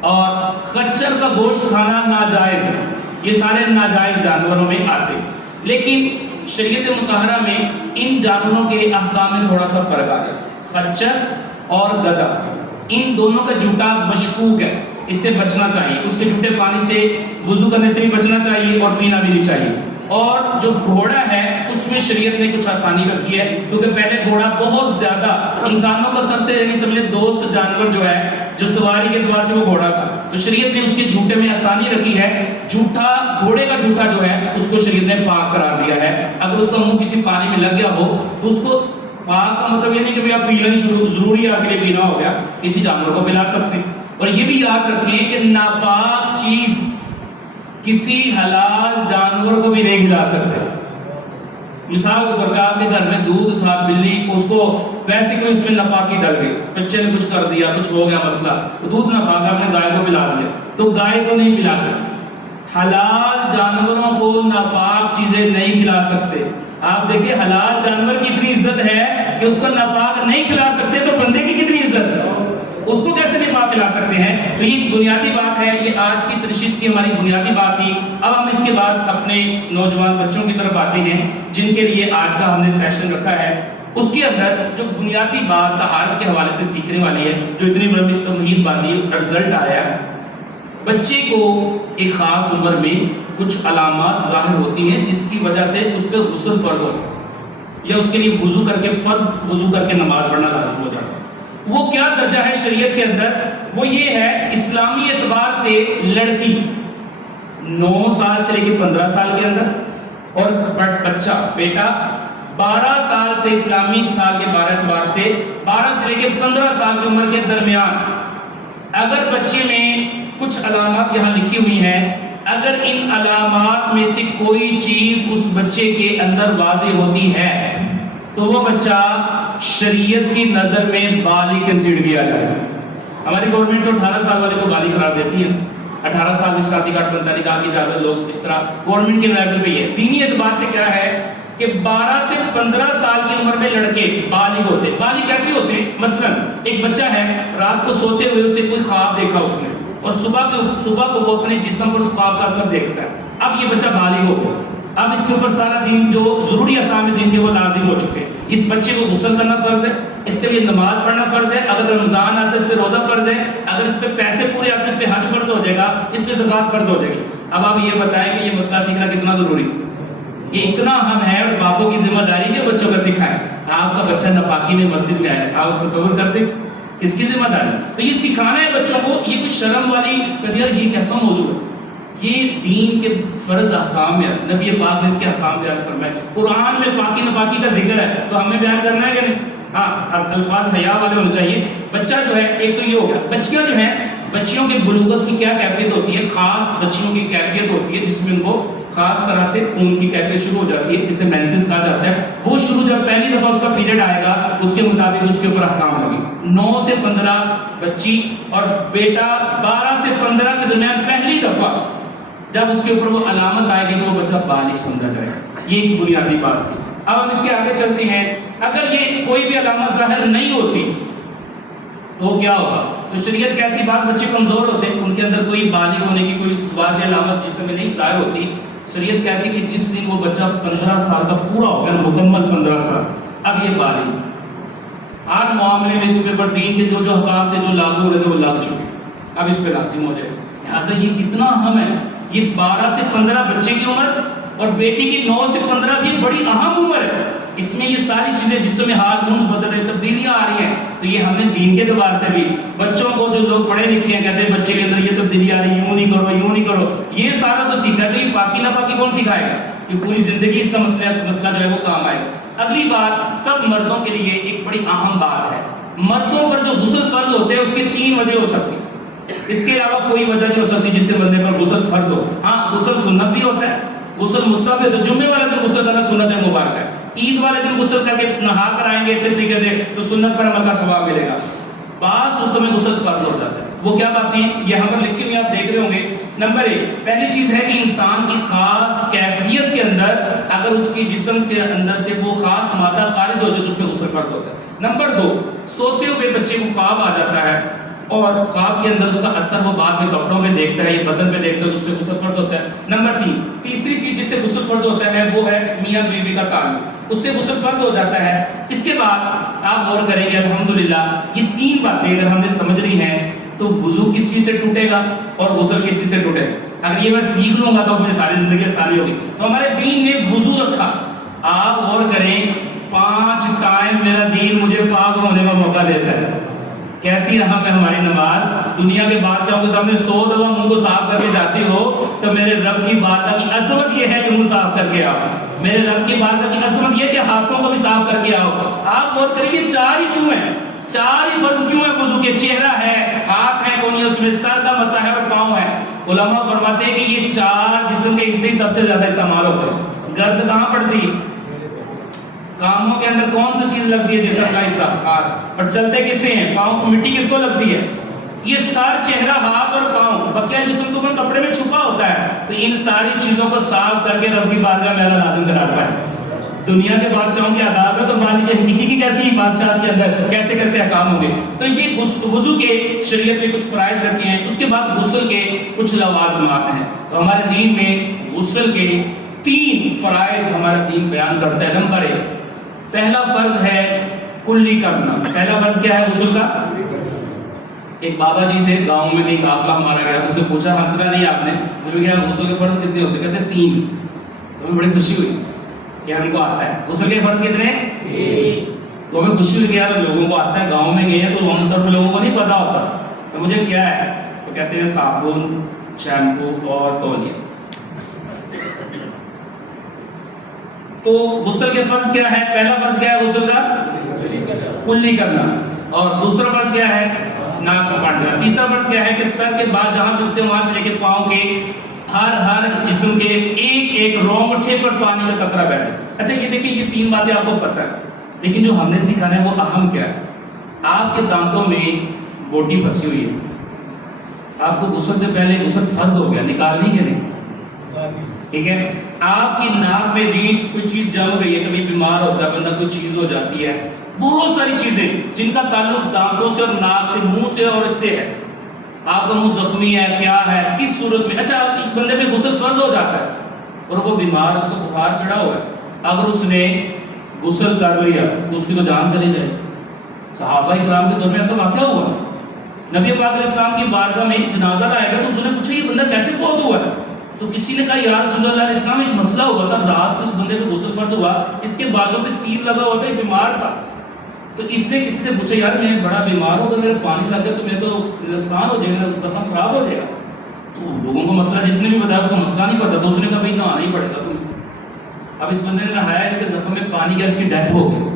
اور خچر کا گوشت کھانا ناجائز ہے۔ یہ سارے ناجائز جانوروں میں آتے ہیں، لیکن شریعت مطہرہ میں ان جانوروں کے احکام میں تھوڑا سا فرق آ گیا۔ خچر اور گدھا ان دونوں کا جوتا مشکوک ہے، اس سے بچنا چاہیے، اس کے جوتے پانی سے وضو کرنے سے بھی بچنا چاہیے اور پینا بھی نہیں چاہیے۔ اور جو گھوڑا ہے اس میں شریعت نے کچھ آسانی رکھی ہے، کیونکہ پہلے گھوڑا بہت زیادہ انسانوں کا سب سے یعنی سمجھے دوست جانور جو ہے، جو سواری کے اعتبار سے وہ گھوڑا تھا، تو شریعت نے اس کے جوتے میں آسانی رکھی ہے۔ جوتا گھوڑے کا جوتا جو ہے اس کو شریعت نے پاک قرار دیا ہے، اگر اس کا منہ کسی پانی میں لگ گیا ہو تو اس کو پاک کا مطلب یہ نہیں کہ آپ پینا نہیں ضروری ہے، آپ کے لیے پینا ہو گیا، کسی جانور کو پلا سکتے۔ اور یہ بھی یاد رکھیں کہ ناپاک چیز کسی حلال جانور کو بھی نہیں کھلا سکتے۔ مثال کے طور پر آپ کے گھر میں دودھ تھا، بلی اس کو ویسے کوئی اس میں ناپاکی ڈل گئی، بچے نے کچھ کر دیا، کچھ ہو گیا مسئلہ، تو دودھ ناپاک آپ نے گائے کو پلا دیا، تو گائے کو نہیں پلا سکتے۔ حلال جانوروں کو ناپاک چیزیں نہیں کھلا سکتے۔ آپ دیکھیں حلال جانور کی اتنی عزت ہے کہ اس کو ناپاک نہیں کھلا سکتے، تو بندے کی کتنی عزت ہے، اس کو کیسے نہیں پاک کھلا سکتے ہیں۔ تو یہ بنیادی بات ہے، یہ آج کی نشست کی ہماری بنیادی بات تھی۔ اب ہم اس کے بعد اپنے نوجوان بچوں کی طرف آتے ہیں جن کے لیے آج کا ہم نے سیشن رکھا ہے۔ اس کے اندر جو بنیادی بات طہارت کے حوالے سے سیکھنے والی ہے، جو اتنی بڑی تمہید باندھی رزلٹ آیا، بچے کو ایک خاص عمر میں کچھ علامات ظاہر ہوتی ہیں جس کی وجہ سے اس پہ غسل فرض ہوتا ہے، یا اس کے لیے وضو کر کے فرض وضو کر کے نماز پڑھنا لازم ہو جاتا ہے۔ وہ کیا درجہ ہے شریعت کے اندر؟ وہ یہ ہے، اسلامی اعتبار سے لڑکی 9 سال سے لے کے 15 سال کے اندر، اور بچہ بیٹا 12 سال سے اسلامی سال کے 12 اعتبار سے 12 سے لے کے 15 سال کی عمر کے درمیان اگر بچے میں کچھ علامات یہاں لکھی ہوئی ہیں، اگر ان علامات میں سے کوئی چیز اس بچے کے اندر واضح ہوتی ہے تو وہ بچہ شریعت کی نظر میں بالغ کنسیڈر کیا جائے۔ ہماری گورنمنٹ تو 18 سال والے کو بالغ قرار دیتی ہے، 18 سال میں شادی کارڈ بنتا ہے، نکاح کی اجازت لوگ اس طرح گورنمنٹ کے لیول پہ ہے۔ دینی اعتبار سے کیا ہے کہ 12 سے 15 سال کی عمر میں لڑکے بالغ ہوتے۔ بالغ کیسے ہوتے؟ مثلا ایک بچہ ہے، رات کو سوتے ہوئے اسے کوئی خواب دیکھا اس نے، اور صبح کو وہ اپنے جسم پر اس خواب کا اثر دیکھتا ہے، اب یہ بچہ بالغ ہو گیا، اب اس کے اوپر سارا دین جو ضروری احکام دین کے وہ لازم ہو چکے۔ اس بچے کو غسل کرنا فرض ہے، اس کے لیے نماز پڑھنا فرض ہے، اگر رمضان آتا ہے اس پہ روزہ فرض ہے، اگر اس پہ پیسے پورے آتے ہیں اس پہ حج فرض ہو جائے گا، اس پہ زکات فرض ہو جائے گی۔ اب آپ یہ بتائیں کہ یہ مسئلہ سیکھنا کتنا ضروری ہے؟ یہ اتنا اہم ہے، اور باپوں کی ذمہ داری ہے بچوں کا سکھائیں۔ آپ کا بچہ ناپاکی میں مسجد میں آئے، آپ تصور کرتے کس کی ذمہ داری؟ تو یہ سکھانا ہے بچوں کو، یہ کوئی شرم والی کہ یار یہ کیسا موضوع ہے، یہ دین کے فرض احکام ہے، نبی پاک نے اس کے احکام بیان فرمائے، قرآن میں پاکی ناپاکی کا ذکر ہے، تو ہمیں بیان کرنا ہے کہ نہیں؟ ہاں، الفاظ حیا والے ہونے چاہیے۔ بچہ جو ہے، ایک تو یہ ہو گیا۔ بچیاں جو ہیں، بچیوں کی بلوغت کی کیا کیفیت ہوتی ہے؟ خاص بچیوں کی کیفیت ہوتی ہے جس میں ان کو خاص طرح سے خون کی کیفیت شروع ہو جاتی ہے، جسے مینسز کہا جاتا ہے۔ وہ شروع جب پہلی دفعہ اس کا پیریڈ آئے گا، اس کے مطابق اس کے اوپر احکام لگے۔ 9 سے 15 بچی اور بیٹا 12 سے 15 کے درمیان پہلی دفعہ جب اس کے اوپر وہ علامت آئے گی تو وہ بچہ بالغ سمجھا جائے گا. یہ ایک بنیادی بات تھی. اب ہم اس کے آگے چلتے ہیں. اگر یہ کوئی بھی علامت ظاہر نہیں ہوتی تو کیا ہوگا؟ تو شریعت کہتی بعض بچے کمزور ہوتے ہیں، ان کے اندر کوئی بالغ ہونے کی کوئی واضح علامت جسم میں نہیں ظاہر ہوتی. شریعت کہتی کہ جس دن وہ بچہ 15 سال کا پورا ہو گیا، مکمل 15 سال، اب یہ بالغ ہر معاملے میں اس کے اوپر دین کے جو احکام تھے جو لاگو ہو رہے تھے وہ لگ چکے، اب اس پہ لازم ہو جائے. لہٰذا یہ کتنا اہم ہے. یہ 12 سے 15 بچے کی عمر اور بیٹی کی 9 سے 15 بھی بڑی اہم عمر ہے. اس میں یہ ساری چیزیں جس میں ہارمونز بدل رہے، تبدیلیاں آ رہی ہیں، تو یہ ہم نے دین کے اعتبار سے بھی بچوں کو، جو لوگ پڑھے لکھے ہیں کہتے ہیں بچے کے اندر یہ تبدیلی آ رہی، یوں نہیں کرو یوں نہیں کرو، یہ سارا تو سیکھا ہے. تو یہ پاکی نہ پاکی کون سکھائے گا؟ یہ پوری زندگی اس کا مسئلہ جو ہے وہ کام آئے گا. اگلی بات سب مردوں کے لیے ایک بڑی اہم بات ہے. مردوں پر جو غسل فرض ہوتے ہیں اس کی 3 وجہ ہو سکتی ہے، اس کے علاوہ کوئی وجہ نہیں ہو سکتی جس سے بندے پر غسل فرض ہو. ہاں غسل سنت بھی ہوتا ہے، غسل مستحب ہے. تو جمعے والے دن غسل کرنا سنت ہے، مبارک ہے. عید والے دن غسل کر کے نہا کر آئیں گے اچھے طریقے سے تو سنت پر عمل کا ثواب ملے گا. بعض صورتوں میں غسل فرض ہو جاتا ہے. وہ کیا باتیں یہاں پر لکھی ہوئی آپ دیکھ رہے ہوں گے. نمبر 1 پہلی چیز ہے کہ انسان کی خاص کیفیت کے اندر اگر اس کی جسم سے اندر سے وہ خاص مادہ خارج ہو جائے تو اس میں غسل فرض ہوتا ہے. نمبر 2 سوتے ہوئے بچے کو خواب آ جاتا ہے اور خواب کے اندر اس کا اثر وہ بعد میں کپڑوں پہ دیکھتا ہے یا بدن پہ دیکھتا ہے تو اس سے غسل فرض ہوتا ہے. نمبر 3 تیسری چیز جس سے غسل فرض ہوتا ہے وہ ہے میاں بیوی کا تعلق، اس سے غسل فرض ہو جاتا ہے. اس کے بعد آپ غور کریں گے الحمدللہ یہ 3 باتیں اگر ہم نے سمجھ لی ہیں تو وضو کس چیز سے ٹوٹے گا اور غسل کس چیز سے ٹوٹے گا. اگر یہ میں سیکھ لوں گا تو مجھے ساری زندگی آسانی ہوگی. تو ہمارے دین نے وضو رکھا. آپ غور کریں 5 ٹائم میرا دین مجھے پاک ہونے کا موقع دیتا ہے. کیسی اہم ہے ہماری نماز. دنیا کے بادشاہوں کے سامنے 100 دفعہ منہ کو صاف کر کے جاتے ہو تو میرے رب کی بارگاہ کی عظمت یہ ہے کہ منہ صاف کر کے آؤ. میرے رب کی بارگاہ کی عظمت یہ ہے کہ ہاتھوں کو بھی صاف کر کے آؤ. آپ غور کریے 4 ہی کیوں ہیں؟ 4 ہی فرض کیوں ہیں وضو کے؟ چہرہ ہے، ہاتھ ہے کونی اس میں، سر کا مسح ہے اور پاؤں ہے. علماء فرماتے ہیں کہ یہ 4 جسم کے حصے سب سے زیادہ استعمال ہوتے ہیں. گرد کہاں پڑتی ہے؟ کاموں کے اندر کون سی چیز لگتی ہے جسم کا حصہ؟ ہاتھ. اور چلتے کس سے ہیں؟ پاؤں. مٹی کس کو لگتی ہے؟ یہ سر، چہرہ، ہاتھ اور پاؤں. بقیہ جسم کو کپڑے میں چھپا ہوتا ہے. تو ان ساری چیزوں کو صاف کر کے رب کی بارگاہ میں اللہ لازم کراتا ہے. دنیا کے بادشاہوں کے آداب ہے تو مالک حقیقی کی کیسی بادشاہ کے اندر کیسے کیسے احکام ہوں گے. تو یہ وضو کے شریعت میں کچھ فرائض رکھے ہیں. اس کے بعد غسل کے کچھ لوازمات ہیں. تو ہمارے دین میں غسل کے 3 فرائض ہمارا دین بیان کرتا ہے. نمبر 1 پہلا فرض ہے کلی کرنا. پہلا فرض کیا ہے غسل کا؟ ایک بابا جی تھے گاؤں میں، نہیں قافلہ ہمارا گیا تو اسے پوچھا ہنسنا نہیں آپ نے، بولے کیا غسل کے فرض کتنے ہوتے؟ کہتے 3. تو ہمیں بڑی خوشی ہوئی کہ ہم کو آتا ہے. غسل کے فرض کتنے؟ 3. تو ہمیں خوشی ہوئی کہ یار لوگوں کو آتا ہے. گاؤں میں گئے ہیں تو وہاں پر لوگوں کو نہیں پتا ہوتا. تو مجھے کیا ہے؟ تو کہتے ہیں صابن، شیمپو اور تولیہ. تو غسل کے فرض کیا ہے؟ پہلا فرض کیا ہے غسل کا؟ کلی کرنا. اور دوسرا فرض کیا ہے؟ ناک کا کاٹ جانا. تیسرا فرض کیا ہے کہ سر کے بعد جہاں سے اٹھتے ہیں وہاں سے لے کے پاؤں کے ہر جسم کے ایک رونگٹھے پر پانی کا قطرہ بیٹھے. اچھا یہ دیکھیں یہ 3 باتیں آپ کو پتہ ہے، لیکن جو ہم نے سکھانا ہے وہ اہم کیا ہے؟ آپ کے دانتوں میں بوٹی پھنسی ہوئی ہے. آپ کو غسل سے پہلے غسل فرض ہو گیا، نکالنی کہ نہیں؟ ٹھیک ہے. آپ کی ناک میں ریڑھ کوئی چیز جم گئی ہے، کبھی بیمار ہوتا ہے بندہ، کوئی چیز ہو جاتی ہے. بہت ساری چیزیں جن کا تعلق دانتوں سے اور ناک سے، منہ سے اور اس سے ہے. آپ کا منہ زخمی ہے، کیا ہے، کس صورت میں؟ اچھا ایک بندے پہ غسل فرض ہو جاتا ہے اور وہ بیمار، اس کو بخار چڑھا ہوا ہے. اگر اس نے غسل کر لیا تو اس کی تو جان چلی جائے. صحابہ کرام کے دور میں ایسا واقعہ ہوا. نبی پاک علیہ السلام کی بارگاہ میں ایک جنازہ لایا گیا تو اس نے پوچھا یہ بندہ کیسے فوت ہوا ہے؟ تو کسی نے کہا یا رسول اللہ علیہ السلام ایک مسئلہ ہوا تھا، رات کو اس بندے پہ غسل فرض ہوا، اس کے بازوں پہ تیر لگا ہوا تھا، بیمار تھا. تو اس نے کسی سے پوچھا یار میں بڑا بیمار ہوں، اگر میرے پانی لگ گیا تو میں تو نقصان ہو جائے گا، زخم خراب ہو جائے گا. تو لوگوں کو مسئلہ جس نے بھی بتایا اس کو مسئلہ نہیں پتا، تو اس نے کہا بھائی نہانا ہی پڑے گا تمہیں. اب اس بندے نے نہایا، اس کے زخم میں پانی گیا، اس کی ڈیتھ ہو گئی.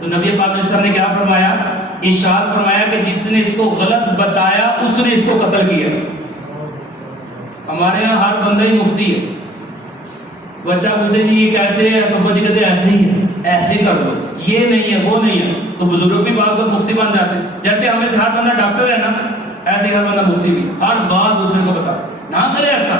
تو نبی پاک علیہ السلام نے کیا فرمایا؟ ارشاد فرمایا کہ جس نے اس کو غلط بتایا اس نے اس کو قتل کیا. ہمارے یہاں ہر بندہ ہی مفتی ہے. بچہ بولتے جی یہ کیسے ہے، ابا جی کہتے ایسے ہی ہے، ایسے کر دو، یہ نہیں ہے وہ نہیں ہے. تو بزرگ بھی بعض وقت مفتی بن جاتے ہیں. جیسے ہمیں سے ہر بندہ ڈاکٹر ہے نا، ایسے ہی ہر بندہ مفتی بھی، ہر بات دوسرے کو بتا. نہ کرے ایسا.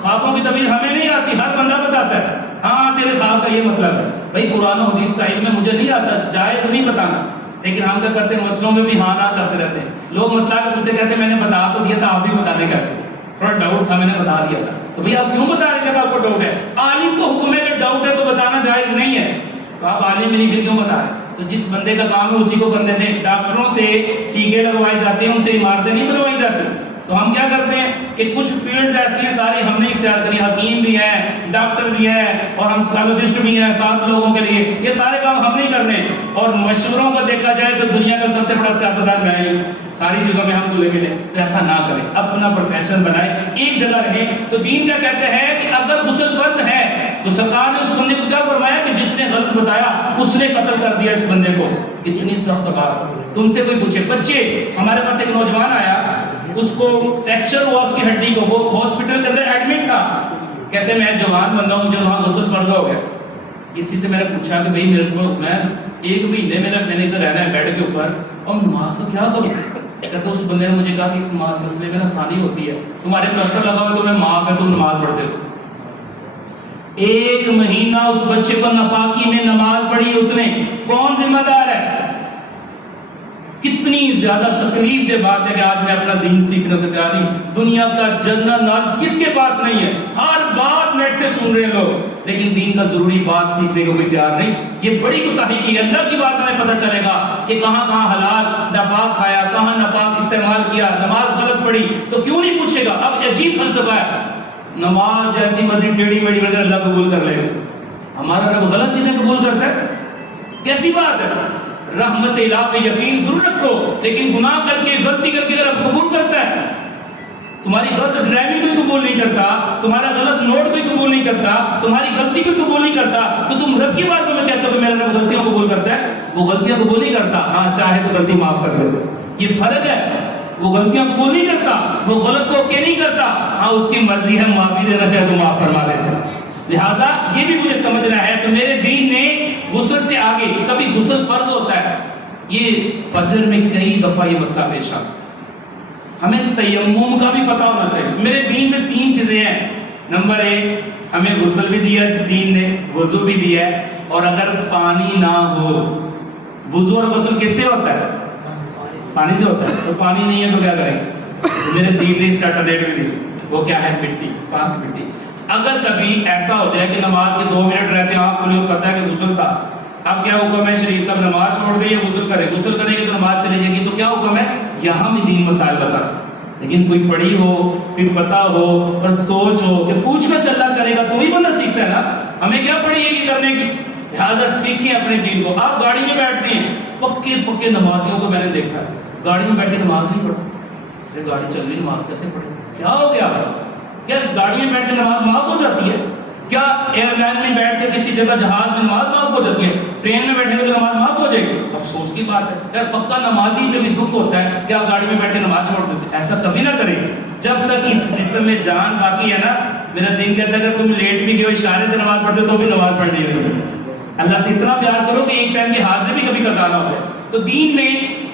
خوابوں کی تعبیر ہمیں نہیں آتی، ہر بندہ بتاتا ہے. ہاں تیرے خواب کا یہ مطلب ہے. بھائی قرآن و حدیث کا علم مجھے نہیں آتا، جائز نہیں بتانا، لیکن ہم کیا کرتے ہیں مسئلوں میں بھی ہاں نہ کرتے رہتے ہیں. لوگ مسئلہ پوچھتے کہتے ہیں میں نے بتا تو دیا تھا، آپ بھی بتا دیں کیسے. تھوڑا ڈاؤٹ تھا، میں نے بتا دیا تھا. تو بھئی آپ کیوں بتا رہے جب آپ کو ڈاؤٹ ہے؟ عالم کو حکم ہے کہ ڈاؤٹ ہے تو بتانا جائز نہیں ہے. تو آپ عالم نہیں پھر کیوں بتا رہے؟ تو جس بندے کا کام ہے اسی کو کرنے دیں. ڈاکٹروں سے ٹیکے لگوائے جاتے ہیں، ان سے عمارتیں نہیں بنوائی جاتی. تو ہم کیا کرتے ہیں کہ کچھ فیلڈز ایسی ہیں ساری ہم نے اختیار کری. حکیم بھی ہیں، ڈاکٹر بھی ہیں، اور ہم سائیکولوجسٹ بھی ہیں 7 لوگوں کے لیے. یہ سارے کام ہم نہیں کرنے. اور مشوروں کو دیکھا جائے تو دنیا کا سب سے بڑا سیاستدان میں ہی، ساری چیزوں میں ہم تلے ملے. تو ایسا نہ کریں، اپنا پروفیشن بنائیں، ایک جگہ رہیں. تو دین کیا کہتے ہیں کہ اگر غسل فرض ہے تو سرکار نے اس بندے کو کیا فرمایا کہ جس نے غلط بتایا اس نے قتل کر دیا اس بندے کو. کتنی سخت بات. تم سے کوئی پوچھے بچے، ہمارے پاس ایک نوجوان آیا، اس کو فریکچر ہوا اس کی ہڈی کو، وہ ہاسپٹل کے اندر ایڈمٹ تھا. کہتے میں جوان بندہ ہوں، مجھے وہاں غسل فرض ہو گیا. کسی سے میں نے پوچھا کہ بھئی میرے کو میں 1 مہینے میں نے ادھر رہنا ہے بیڈ کے اوپر، اور نماز کا کیا کروں؟ کہتے اس بندے نے مجھے کہا کہ اس مسئلے میں آسانی ہوتی ہے، تمہارے پلسٹر لگا ہوا تمہیں معاف ہے، تم نماز پڑھتے ہو. 1 مہینہ اس بچے کو ناپاکی میں نماز پڑھی اس نے. کون ذمہ دار ہے؟ کتنی زیادہ تکلیف دہ بات ہے کہ آج میں اپنا دین سیکھنے کو تیار نہیں. دنیا کا جنرل نالج کس کے پاس نہیں ہے؟ ہر بات نیٹ سے سن رہے ہیں لوگ، لیکن دین کا ضروری بات سیکھنے کو کوئی تیار نہیں. یہ بڑی کوتاہی کی ہے. اللہ کی بات ہمیں پتہ چلے گا کہ کہاں کہاں حلال ناپاک کھایا، کہاں ناپاک استعمال کیا، نماز غلط پڑھی تو کیوں نہیں پوچھے گا؟ اب عجیب فلسفہ ہے، نماز جیسی مرضی ٹیڑھی میڑھی بن اللہ قبول کر لے گا. ہمارا رب غلط چیزیں قبول کرتا ہے؟ کیسی بات ہے؟ رحمت الہ پہ یقین ضرور رکھو، لیکن گناہ کر کے غلطی کر کے رب قبول کرتا ہے. تمہاری غلط ڈرائیونگ کوئی قبول نہیں کرتا، تمہارا غلط نوٹ کوئی قبول نہیں کرتا، تمہاری غلطی کوئی قبول نہیں کرتا. تو تم رب کی باتوں میں کہتے ہو کہ میرا رب غلطیاں قبول کرتا ہے. وہ غلطیاں قبول نہیں کرتا، ہاں چاہے تو غلطی معاف کر دے. یہ فرق ہے. وہ غلطیاں قبول نہیں کرتا، وہ غلط کو اوکے نہیں کرتا، ہاں اس کی مرضی ہے معافی دینا چاہے تو معاف فرما دیتا. لہٰذا یہ بھی مجھے سمجھنا ہے. تو میرے دین نے غسل سے آگے، کبھی غسل فرض ہوتا ہے. یہ فجر میں کئی دفعہ یہ مسئلہ پیش آتا. ہمیں تیمم کا بھی پتہ ہونا چاہیے. میرے دین میں 3 چیزیں ہیں. نمبر 1، ہمیں غسل بھی دیا دین نے، وضو بھی دیا ہے. اور اگر پانی نہ ہو، وضو اور غسل کس سے ہوتا ہے؟ پانی سے ہوتا ہے. تو پانی نہیں ہے تو کیا کریں گے؟ میرے دین نے اس کا الٹرنیٹو دی، وہ کیا ہے؟ مٹی، پاک مٹی. اگر کبھی ایسا ہو جائے کہ نماز کے 2 منٹ رہتے ہیں، آپ کو لوگ پتہ ہے کہ غسل تھا، اب کیا حکم ہے شریعت کا؟ نماز چھوڑ دیں یا غسل کریں؟ غسل کریں گے تو نماز چلی جائے گی. تو کیا حکم ہے؟ یہاں بھی دین مسائل بتا. لیکن کوئی پڑھی ہو، پھر پتہ ہو اور سوچ ہو کہ پوچھ کر چلا کرے گا تو ہی بندہ سیکھتا ہے نا. ہمیں کیا پڑھی ہے یہ کرنے کی؟ لہٰذا سیکھیں اپنے دین کو. آپ گاڑی میں بیٹھتے ہیں، پکے نمازیوں کو میں نے دیکھا ہے گاڑی میں بیٹھ کے نماز نہیں پڑھتے. گاڑی چل رہی نماز کیسے پڑھے؟ کیا ہو گیا؟ کیا گاڑی میں بیٹھ کے نماز معاف ہو جاتی ہے؟ کیا ایئر لائن میں بیٹھ کے کسی جگہ جہاز میں نماز معاف ہو جاتی ہے؟ ٹرین میں بیٹھنے کے نماز معاف ہو جائے گی؟ افسوس کی بات ہے. یار پکا نمازی پہ بھی دکھ ہوتا ہے کہ آپ گاڑی میں بیٹھ کے نماز چھوڑ دیتے. ایسا کبھی نہ کریں جب تک اس جسم میں جان باقی ہے نا. میرا دین کہتا ہے اگر تم لیٹ بھی گئے ہو، اشارے سے نماز پڑھتے تو بھی نماز پڑھنی ہے. اللہ سے اتنا پیار کرو کہ ایک ٹائم کی حاضری بھی کبھی قضا نہ ہو جائے. تو دین میں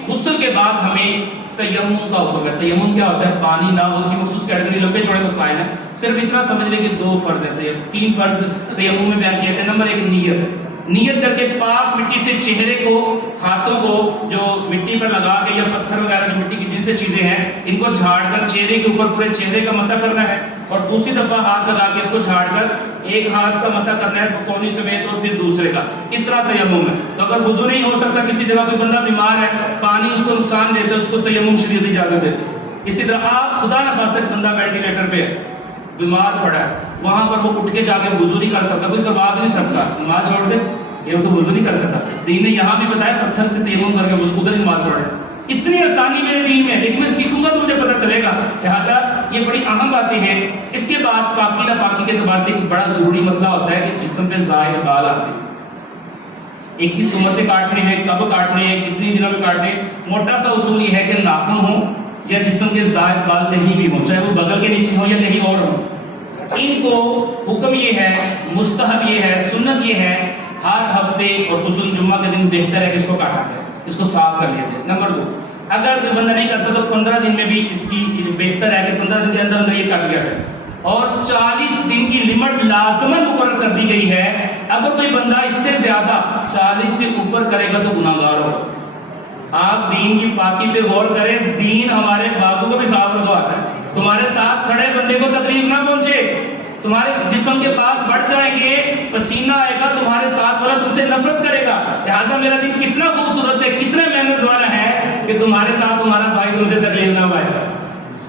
غسل کے بعد ہمیں تیمم کا حکم ہے. تیمم کیا ہوتا ہے؟ پانی نہ ہو، اس کی مخصوص کیٹیگری لمبے چوڑے مسائل ہیں. صرف اتنا سمجھ لیں کہ 2 فرض ہیں، 3 فرض تیمم میں بیان کیے تھے. نمبر 1 نیت کر کے پاک مٹی سے چہرے کو، ہاتھوں کو جو مٹی پر لگا کے یا پتھر وغیرہ جو مٹی کی جن سے چیزیں ہیں ان کو جھاڑ کر چہرے کے اوپر پورے چہرے کا مسح کرنا ہے. اور دوسری دفعہ ہاتھ لگا کے اس کو جھاڑ کر ایک ہاتھ کا مسح کرنا ہے کونی سمیت اور پھر دوسرے کا. اتنا تیمم ہے. تو اگر وضو نہیں ہو سکتا، کسی جگہ کوئی بندہ بیمار ہے، پانی اس کو نقصان دیتا ہے، اس کو تیمم شریعت اجازت دیتی ہے. اسی طرح آپ خدا نہ خواستہ بندہ وینٹیلیٹر پہ بیمار پڑا ہے، وہاں پر وہ اٹھ کے جا کے وضو نہیں کر سکتا، کوئی کروا بھی نہیں سکتا، نماز چھوڑ دے، یہ تو وضو نہیں کر سکتا. دین نے یہاں بھی بتایا پتھر سے تیمم کر کے ادھر ہی نماز پڑھے. اتنی آسانی میرے دین میں، لیکن میں سیکھوں گا تو مجھے پتہ چلے گا. لہٰذا یہ بڑی اہم باتیں ہیں. اس کے بعد پاکی نہ پاکی کے اعتبار سے ایک بڑا ضروری مسئلہ ہوتا ہے کہ جسم پہ زائد بال آتے ہیں. 21 عمر سے کاٹنے ہیں، کب کاٹنے ہیں، کتنی دنوں میں کاٹنے ہیں. موٹا سا اصول یہ ہے کہ ناخن ہو یا جسم کے زائد بال کہیں بھی ہوں، چاہے وہ بغل کے نیچے ہو یا کہیں اور ہو، ان کو حکم یہ ہے، مستحب یہ ہے، سنت یہ ہے، ہر ہفتے اور خصوصاً جمعہ کے دن بہتر ہے کہ اس کو کاٹا جائے. اس کو صاف کر لیا جائے۔ نمبر 2، اگر کوئی بندہ نہیں کرتا تو 15 دن میں بھی اس کی بہتر ہے کہ 15 دن کے اندر اندر یہ کر لیا جائے، اور 40 دن کی لمٹ لازماً مقرر کر دی گئی ہے۔ اگر کوئی بندہ اس سے زیادہ 40 سے اوپر کرے گا تو گناہ گار ہوگا۔ آپ دین کی پاکی پہ غور کریں، دین ہمارے بازو کو بھی صاف رکھواتا ہے، تمہارے ساتھ کھڑے بندے کو تکلیف نہ پہنچے، تمہارے جسم کے پاس بڑھ جائیں گے، پسینہ آئے گا، تمہارے ساتھ والا تم سے نفرت کرے گا۔ لہٰذا میرا دین کتنا خوبصورت ہے، کتنے محنت والا ہے کہ تمہارے ساتھ تمہارا بھائی تم سے تکلیف نہ پائے۔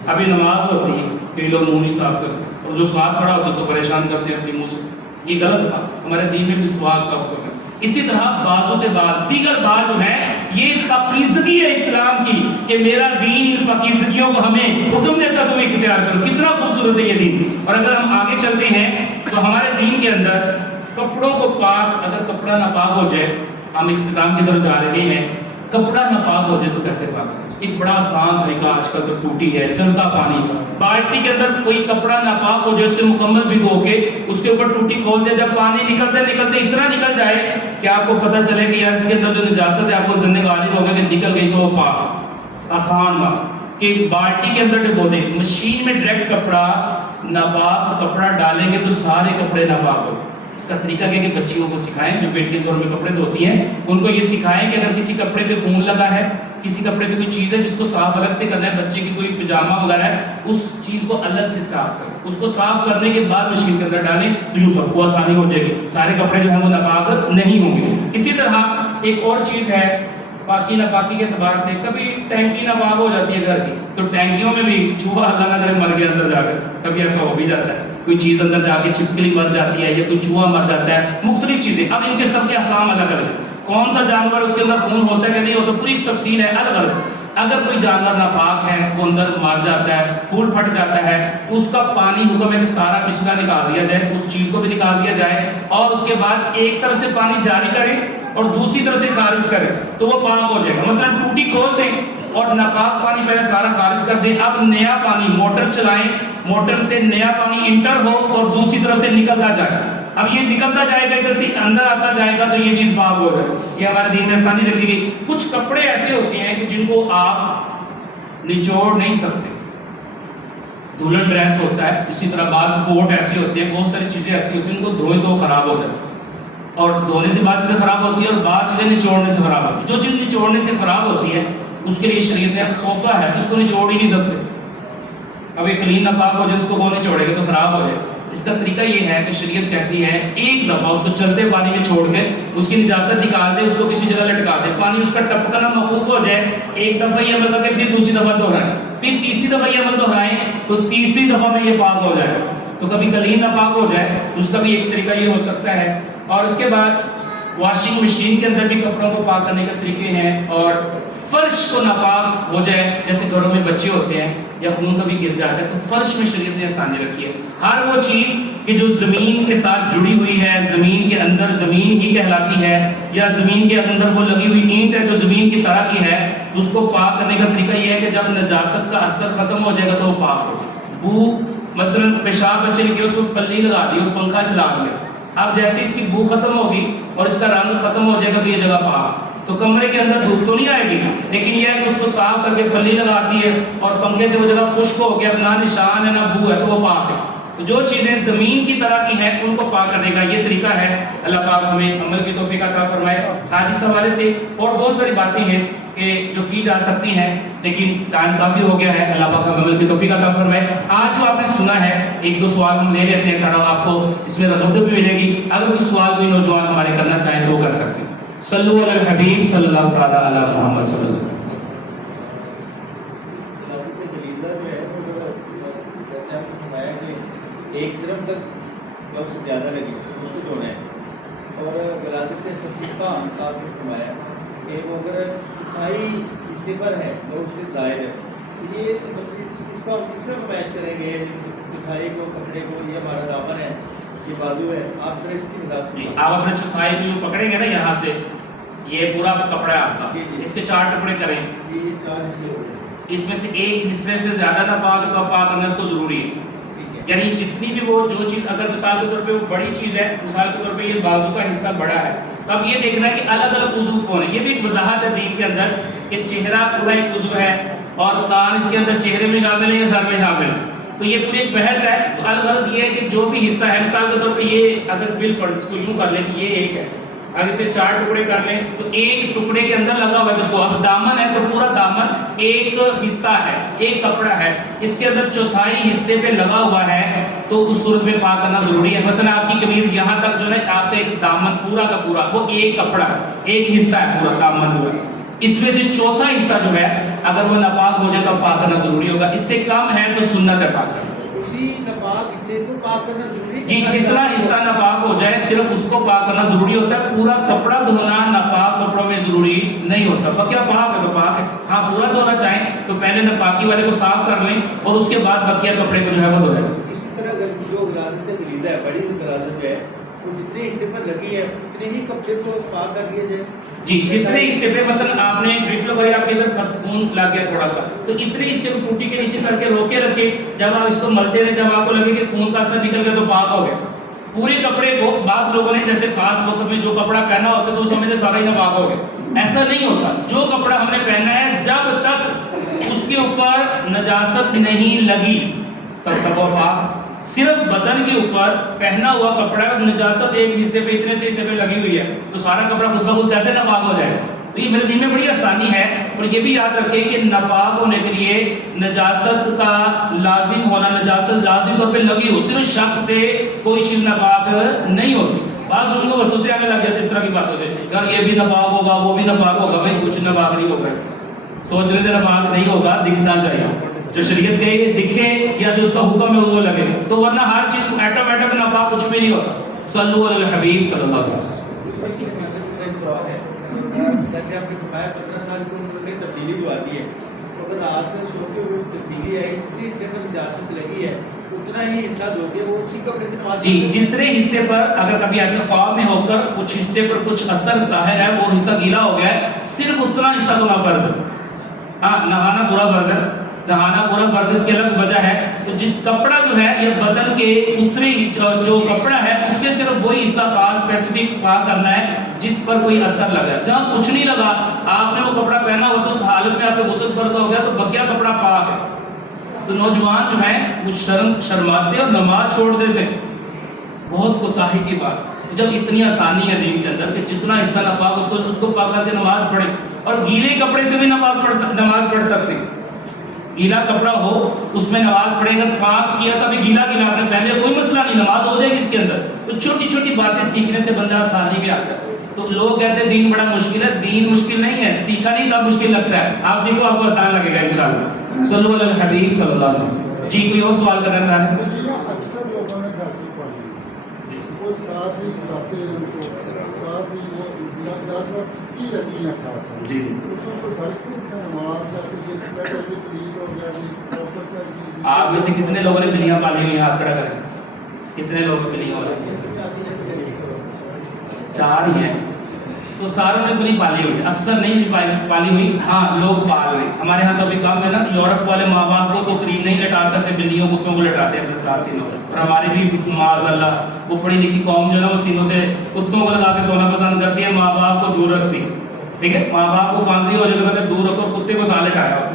ابھی نماز ہوتی ہے، کئی لوگ منہ نہیں صاف کرتے، اور جو ساتھ کھڑا ہوتا ہے اس کو پریشان کرتے ہیں اپنی منہ سے، یہ غلط تھا۔ ہمارے دین میں مسواک کا اس کو۔ اسی طرح بازو کے بعد دیگر بات جو ہے، یہ پاکیزگی ہے اسلام کی، کہ میرا دین ان پاکیزگیوں کو ہمیں حکم دیتا تم اختیار کرو۔ کتنا خوبصورت ہے یہ دین۔ اور اگر ہم آگے چلتے ہیں تو ہمارے دین کے اندر کپڑوں کو پاک، اگر کپڑا ناپاک ہو جائے، ہم اختتام کی طرف جا رہے ہیں، کپڑا ناپاک ہو جائے تو کیسے پاک کریں؟ ایک بڑا آسان طریقہ آج کل تو ٹوٹی ہے، چلتا پانی، بالٹی کے اندر کوئی کپڑا ناپاک ہو جائے اسے مکمل بھگو کے اس کے اوپر ٹوٹی کھول دے، جب پانی نکلتے اتنا نکل جائے کہ آپ کو پتہ چلے کہ یار اس کے اندر جو نجاست ہے، آپ کو ذہن غالب ہو گیا کہ نکل گئی تو وہ پاک۔ آسان بات کہ بالٹی کے اندر ڈبو دیں، مشین میں ڈائریکٹ کپڑا ناپاک کپڑا ڈالیں گے تو سارے کپڑے ناپاک ہو۔ اس کا طریقہ کیا کہ بچیوں کو سکھائیں، جو بیٹی کے طور میں کپڑے دھوتی ہیں، ان کو یہ سکھائیں کہ اگر کسی کپڑے پہ خون لگا ہے، کسی کپڑے پہ کوئی چیز ہے جس کو صاف الگ سے کرنا ہے، بچے کی کوئی پجامہ وغیرہ ہے، اس چیز کو الگ سے صاف کریں، اس کو صاف کرنے کے بعد مشین کے اندر ڈالیں تو یوں سب کو آسانی ہو جائے گی، سارے کپڑے جو ہیں وہ ناپاک نہیں ہوں گے۔ اسی طرح ایک اور چیز ہے پاکی ناپاکی کے اعتبار سے، کبھی ٹینکی ناپاک ہو جاتی ہے گھر کی، تو ٹینکیوں میں بھی چوہا اللہ نہ کرے مر گیا اندر جا کر، کبھی ایسا ہو بھی جاتا ہے، کوئی چیز اندر جا کے چھپکلی مر جاتی ہے یا کوئی چوہا مر جاتا ہے، مختلف چیزیں۔ اب ان کے سب کے احکام الگ الگ ہیں، کون سا جانور اس کے اندر خون ہوتا ہے کہ نہیں ہوتا، پوری تفصیل ہے الگ الگ۔ اگر کوئی جانور ناپاک ہے، وہ اندر مر جاتا ہے، پھول پھٹ جاتا ہے، اس کا پانی حکم ہے کہ سارا پچھلا نکال دیا جائے، اس چیز کو بھی نکال دیا جائے، اور اس کے بعد ایک طرف سے پانی جاری کرے اور دوسری طرف سے خارج کرے تو وہ پاک ہو جائے گا۔ مثلا ٹوٹی کھول دیں اور ناپاک پانی پہلے سارا خارج کر دیں، اب نیا پانی موٹر چلائیں، موٹر سے نیا پانی انٹر ہو اور دوسری طرف سے نکلتا جائے، اب یہ نکلتا جائے گا، ادھر سے اندر آتا جائے گا تو یہ چیز پاک ہو جائے گی۔ یہ ہمارے دین میں آسانی رکھی گئی۔ کچھ کپڑے ایسے ہوتے ہیں کہ جن کو آپ نچوڑ نہیں سکتے، دلہن ڈریس ہوتا ہے، اسی طرح بعض کوٹ ایسے ہوتے ہیں، بہت ساری چیزیں ایسی ہوتی ہیں ان کو دھوئیں تو خراب ہو جاتی ہے، اور دھونے سے بعض چیزیں خراب ہوتی ہیں اور بعض چیزیں نچوڑنے سے خراب ہوتی ہیں۔ جو چیز نچوڑنے سے خراب ہوتی ہے اس کے لیے شریعت نے صوفہ ہے جس کو نچوڑ ہی نہیں سکتے، اب یہ کلین ناپاک ہو جائے اس کو کون نچوڑے گا تو خراب ہو جائے۔ اس کا طریقہ یہ ہے کہ شریعت کہتی ہے ایک دفعہ اس کو چلتے پانی میں چھوڑ کے اس کی نجاست نکال دے، اس کو کسی جگہ لٹکا دے، پانی اس کا ٹپکنا موقوف ہو جائے، ایک دفعہ یہ عمل کر کے پھر دوسری دفعہ دہرائیں، پھر تیسری دفعہ یہ عمل دہرائیں تو تیسری دفعہ میں یہ پاک ہو جائے۔ تو کبھی کلین ناپاک ہو جائے اس کا بھی ایک طریقہ یہ ہو سکتا ہے۔ اور اس کے بعد واشنگ مشین کے اندر بھی کپڑوں کو پاک کرنے کے طریقے ہیں، اور فرش کو ناپاک ہو جائے، جیسے گھروں میں بچے ہوتے ہیں یا خون کبھی گر جاتا ہے تو فرش میں شریعت نے آسانی رکھی ہے۔ ہر وہ چیز کہ جو زمین کے ساتھ جڑی ہوئی ہے، زمین کے اندر زمین ہی کہلاتی ہے، یا زمین کے اندر وہ لگی ہوئی اینٹ ہے جو زمین کی طرح کی ہے، اس کو پاک کرنے کا طریقہ یہ ہے کہ جب نجاست کا اثر ختم ہو جائے گا تو وہ پاک ہو جائے۔ بو مثلا پیشاب بچے نے کیا، اس کو پلی لگا دی اور پنکھا چلا دیا، اب جیسے اس کی بو ختم ہوگی اور اس کا رنگ ختم ہو جائے گا تو یہ جگہ پاک۔ تو کمرے کے اندر دھوپ تو نہیں آئے گی، لیکن یہ ہے کہ اس کو صاف کر کے پلی لگاتی ہے اور پنکھے سے وہ جگہ خشک ہو گیا، نہ نشان ہے نہ بو ہے تو وہ پاک ہے۔ تو جو چیزیں زمین کی طرح کی ہیں ان کو پاک کرنے کا یہ طریقہ ہے۔ اللہ پاک ہمیں عمل کی توفیق عطا فرمائے۔ آج اس حوالے سے اور بہت ساری باتیں ہیں کہ جو کی جا سکتی ہیں، لیکن ٹائم کافی ہو گیا ہے۔ اللہ پاک ہمیں عمل کی توفیق عطا فرمائے۔ آج جو آپ نے سنا ہے، ایک دو سوال ہم لے لیتے ہیں، تھوڑا آپ کو اس میں رغبت بھی ملے گی۔ اگر کوئی سوال کوئی نوجوان ہمارے کرنا چاہیں تو وہ کر سکتے ہیں۔ صلو علی الحبیب صلی اللہ تعالی علی محمد صلی اللہ علیہ وسلم۔ ایک طرف تک لفظ زیادہ لگی اس کو دھونا ہے، اور غلاظت خفیفہ آپ نے فرمایا کہ وہ اگر چوتھائی حصے پر ہے لفظ سے زائد ہے، یہ اس کو ہم کس طرح میچ کریں گے؟ چوتھائی کو کپڑے کو، یہ ہمارا دامن ہے، یہ بازو ہے، آپ ذرا اس کی وضاحت۔ آپ اپنے چوتھائی کو پکڑیں گے نا، یہاں سے یہ پورا کپڑا ہے آپ کا، اس کے 4 ٹکڑے کریں، یہ 4 حصے ہو گئے، اس میں سے ایک حصے سے زیادہ نہ پاک تو پاک کرنا اس کو ضروری ہے۔ یعنی جتنی بھی وہ جو چیز، اگر مثال کے طور پہ وہ بڑی چیز ہے، مثال کے طور پہ یہ بازو کا حصہ بڑا ہے تو اب یہ دیکھنا ہے کہ الگ الگ عضو کون ہے. یہ بھی ایک وضاحت ہے دین کے اندر کہ چہرہ پورا ایک عضو ہے اور کان اس کے اندر چہرے میں شامل ہے یا سر میں شامل ہے. تو یہ پوری ایک بحث ہے. تو الغرض یہ ہے کہ جو بھی حصہ ہے مثال کے طور پہ یہ اگر بالفرض اس کو یوں کر لیں کہ یہ ایک ہے, اگر اسے 4 ٹکڑے کر لیں تو ایک ٹکڑے کے اندر لگا ہوا ہے جس کو اب دامن ہے تو پورا دامن ایک حصہ ہے, ایک کپڑا ہے, اس کے اندر چوتھائی حصے پہ لگا ہوا ہے تو اس صورت میں پاک کرنا ضروری ہے. مثلا آپ کی قمیض یہاں تک جو ہے آپ کا ایک دامن پورا کا پورا وہ ایک کپڑا ہے, ایک حصہ ہے پورا دامن پورا, اس میں سے چوتھا حصہ جو ہے اگر وہ ناپاک ہو جائے تو پاک کرنا ضروری ہوگا. اس سے کم ہے تو سنت ہے پاک کرنا. اسی ناپاک حصے کو پاک کرنا ضروری ہے. جی جتنا حصہ ناپاک ہو جائے صرف اس کو پاک کرنا ضروری ہوتا ہے. پورا کپڑا دھونا ناپاک کپڑوں میں ضروری نہیں ہوتا. بقیہ پاک ہے تو پاک ہے. ہاں پورا دھونا چاہیں تو پہلے ناپاکی والے کو صاف کر لیں اور اس کے بعد بقیہ کپڑے کو جو ہے وہ دھوئیں. اسی طرح اگر جو غلاظت غلیظہ ہے, بڑی غلاظت ہے, وہ جتنے حصے پر لگی ہے اتنے ہی کپڑے کو پاک کر لیا جائے. جی جتنے حصے پہ مثلا آپ نے ڈرپ لگائی, آپ کے ادھر خون لگ گیا تھوڑا سا, تو اتنے حصے کو ٹوٹی کے نیچے کر کے روکے رکھے. جب آپ اس کو ملتے رہے, جب آپ کو لگے کہ خون کا اثر نکل گیا تو پاک ہو گیا. پورے کپڑے کو بعض لوگوں نے جیسے خاص وقت میں جو کپڑا پہنا ہوتا ہے تو سمجھتے سارا ہی ناپاک ہو گیا. ایسا نہیں ہوتا. جو کپڑا ہم نے پہنا ہے جب تک اس کے اوپر نجاست نہیں لگی تب تک وہ پاک. صرف بدن کے اوپر پہنا ہوا کپڑا ہے, نجاست ایک حصے پہ اتنے سے حصے پہ لگی ہوئی ہے تو سارا کپڑا خود بخود کیسے ناپاک ہو جائے. تو یہ میرے دین میں بڑی آسانی ہے. اور یہ بھی یاد رکھیں کہ ناپاک ہونے کے لیے نجاست کا لازم ہونا, نجاست لازم طور پہ لگی ہو, صرف شک سے کوئی چیز ناپاک نہیں ہوتی. بعض لوگوں کو وسوسے آنے لگ جاتے اس طرح کی بات ہوتی ہے, یار یہ بھی ناپاک ہوگا وہ بھی ناپاک ہوگا. بھائی کچھ ناپاک نہیں ہوگا, سوچ رہے تھے ناپاک نہیں ہوگا, دکھنا چاہیے. جو شریعت کے دکھے یا جو اس کا حکم ہے وہ لگے, تو ورنہ ہر چیز ایٹومیٹک ناپاک کچھ بھی نہیں ہوتا. صلو علی الحبیب صلی اللہ علیہ وسلم. جیسے آپ نے فرمایا 15 سال کی عمر میں تبدیلی جو آتی ہے, تو اگر آپ نے سو کے اوپر تبدیلی آئی, جتنے حصے پر نجاست لگی ہے اتنا ہی حصہ جو کہ وہ اسی کپڑے سے نماز. جی جتنے حصے پر اگر کبھی ایسے خواب میں ہو کر کچھ حصے پر کچھ اثر ظاہر ہے, وہ حصہ گیلا ہو گیا ہے, صرف اتنا حصہ دھونا فرض ہے. ہاں نہانا پورا فرض ہے, نہانا پورا فرض, اس کی الگ وجہ ہے. تو کپڑا جو ہے یہ بدن کے اتنی جو کپڑا ہے اس کے صرف وہی حصہ خاص اسپیسیفک پاک کرنا ہے جس پر کوئی اثر لگا. جہاں کچھ نہیں لگا, آپ نے وہ کپڑا پہنا ہوا تو اس حالت میں آپ کو غسل فرض ہو گیا تو بقیہ کپڑا پاک ہے. تو نوجوان جو ہیں وہ شرماتے اور نماز چھوڑ دیتے, بہت کوتاہی کی بات. جب اتنی آسانی ہے دین کے اندر کہ جتنا حصہ ناپاک اس کو پاک کر کے نماز پڑھے, اور گیلے کپڑے سے بھی نماز پڑھ سکتے. گیلا کپڑا ہو اس میں نماز پڑھے, اگر پاک کیا تھا گیلا گیلا آپ نے پہلے کوئی مسئلہ نہیں, نماز ہو جائے گی اس کے اندر. تو چھوٹی چھوٹی باتیں سیکھنے سے بندہ آسانی بھی آتا ہے. تو لوگ کہتے ہیں دین بڑا مشکل ہے, دین مشکل نہیں ہے, سیکھا نہیں تب مشکل لگتا ہے. آپ سیکھو آپ کو آسان لگے گا انشاءاللہ. صلو علی الحبیب صلی اللہ علیہ وسلم. جی کوئی اور سوال کرنا چاہ رہے ہیں؟ اکثر لوگوں نے گھر کی پڑھی, وہ ساتھ ہی سناتے ہیں ان کو, ساتھ ہی وہ کی رہتی ہیں ساتھ. جی اس میں کوئی فرق نہیں ہے, نماز جاتی ہے, ہو گیا. آپ میں سے کتنے لوگوں نے بلیاں پالی ہوئی ہیں, ہاتھ کھڑا کریں. کتنے لوگ بلیاں ہو رہی ہیں؟ 4 ہی ہیں. تو ساروں نے تو نہیں پالی ہوئی, اکثر نہیں پالی ہوئی. ہاں لوگ پال رہے. ہمارے ہاں تو ابھی کام ہے نا, یورپ والے ماں باپ کو تو قریب نہیں لٹا سکتے, بلیوں کتوں کو لٹاتے ہیں اپنے ساتھ سینوں سے. اور ہماری بھی معاذ اللہ وہ پڑھی لکھی قوم جو ہے نا, وہ سینوں سے کتوں کو لگا کے سونا پسند کرتی ہے, ماں باپ کو دور رکھتی ہے. ٹھیک ہے, ماں باپ کو کھانسی ہو جائے تو دور رکھو, کتے کو ساتھ لٹایا ہو.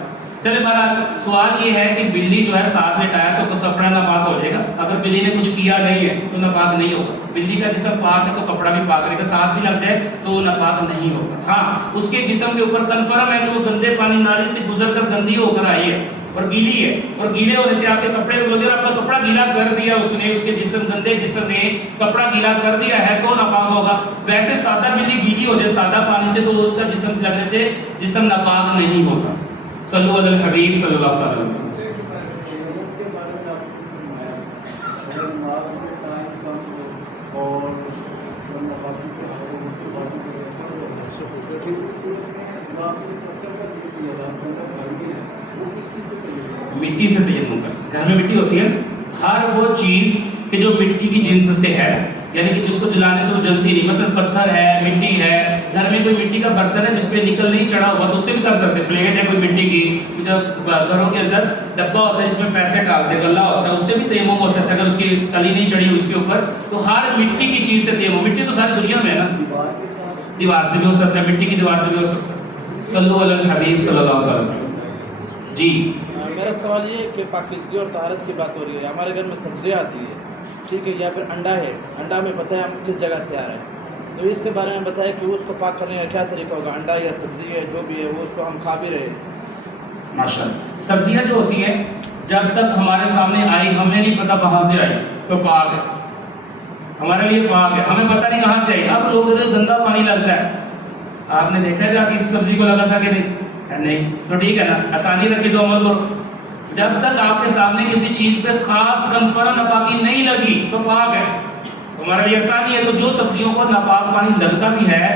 چلے بہرحال سوال یہ ہے کہ بلی جو ہے ساتھ لٹایا تو کپڑا ناپاک ہو جائے گا. اگر بلی نے کچھ کیا نہیں ہے تو ناپاک نہیں ہوگا. بلی کا جسم پاک ہے تو کپڑا بھی پاک رہے گا, ساتھ بھی لگ جائے تو وہ ناپاک نہیں ہوگا. ہاں اس کے جسم کے اوپر کنفرم ہے کہ وہ گندے پانی نالی سے گزر کر گندی ہو کر آئی ہے اور گیلی ہے, اور گیلے ہونے سے آپ کے کپڑے وغیرہ, آپ کا کپڑا گیلا کر دیا اس نے, اس کے جسم گندے جسم نے کپڑا گیلا کر دیا ہے تو ناپاک ہوگا. ویسے سادہ بلی گیلی ہو جائے سادہ پانی سے تو اس کا جسم لگنے سے جسم ناپاک نہیں ہوتا. صلو علی الحبیب صلی اللہ علیہ وسلم. مٹی سے تیمم کر, گھر میں مٹی ہوتی ہے, ہر وہ چیز کہ جو مٹی کی جنس سے ہے, یعنی کہ جس کو جلانے سے وہ جلتی نہیں، مثلا پتھر ہے، مٹی ہے، گھر میں کوئی مٹی کا برتن ہے جس پہ نکل نہیں چڑھا ہوا تو اس سے بھی کر سکتے، پلیٹ ہے کوئی مٹی کی، جو گھروں کے اندر ڈبہ ہوتا ہے جس میں پیسے ڈالتے غلہ ہوتا ہے، اس سے بھی تیمم ہو سکتا ہے اگر اس کی کلی نہیں چڑھی ہوئی اس کے اوپر، تو ہر مٹی کی چیز سے تیمم، مٹی تو ساری دنیا میں ہے نا، دیوار سے بھی ہو سکتا ہے، مٹی کی دیوار سے بھی ہو سکتا ہے۔ صلو علی الحبیب صلی اللہ علیہ وسلم۔ جی میرا سوال یہ ہے کہ پاکیزگی اور طہارت کی بات ہو رہی ہے، ہمارے گھر میں سبزیاں آتی ہے، ٹھیک ہے، یا پھر انڈا ہے، انڈا ہمیں پتہ ہے ہم کس جگہ سے آ رہا ہے، تو اس کے بارے میں بتائیں کہ اس کو پاک کرنے کا کیا طریقہ ہوگا، انڈا یا سبزی ہے جو بھی ہے وہ اس کو ہم کھا بھی رہے ہیں۔ ماشاءاللہ، سبزیاں جو ہوتی ہیں جب تک ہمارے سامنے آئی ہمیں نہیں پتا کہاں سے آئی تو پاک ہے، ہمارے لیے پاک ہے، ہمیں پتہ نہیں کہاں سے آئی۔ اب لوگ ادھر گندا پانی لگتا ہے، آپ نے دیکھا ہے جا کہ اس سبزی کو لگا تھا کہ نہیں، تو ٹھیک ہے نا، آسانی رکھی تو عمل کرو۔ جب تک آپ کے سامنے کسی چیز پہ خاص کنفرم ناپاکی نہیں لگی تو پاک ہے، ہمارے لیے آسانی ہے۔ تو جو سبزیوں کو ناپاک پانی لگتا بھی ہے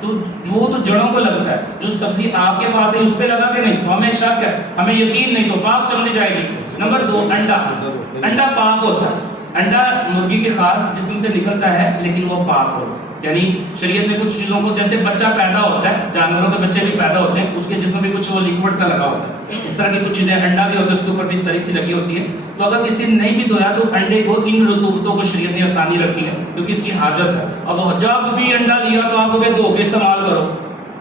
تو وہ تو جڑوں کو لگتا ہے، جو سبزی آپ کے پاس ہے اس پہ لگا کہ نہیں، تو ہمیں شک ہے، ہمیں یقین نہیں، تو پاک سمجھی جائے گی۔ نمبر 2، انڈا پاک ہوتا ہے، انڈا مرغی کے خاص جسم سے نکلتا ہے لیکن وہ پاک ہوتا ہے، یعنی شریعت میں کچھ چیزوں کو، جیسے بچہ پیدا ہوتا ہے، جانوروں کے بچے بھی پیدا ہوتے ہیں، اس کے جسم میں کچھ وہ لیکوڈ سا لگا ہوتا ہے، اس طرح کی کچھ چیزیں، انڈا بھی ہوتا ہے اس کے اوپر بھی تری سی لگی ہوتی ہے، تو اگر کسی نے نہیں بھی دھویا تو انڈے کو ان رطوبتوں کو شریعت نے آسانی رکھی ہے کیونکہ اس کی حاجت ہے۔ اب جب بھی انڈا لیا تو آپ کو دھو کے استعمال کرو،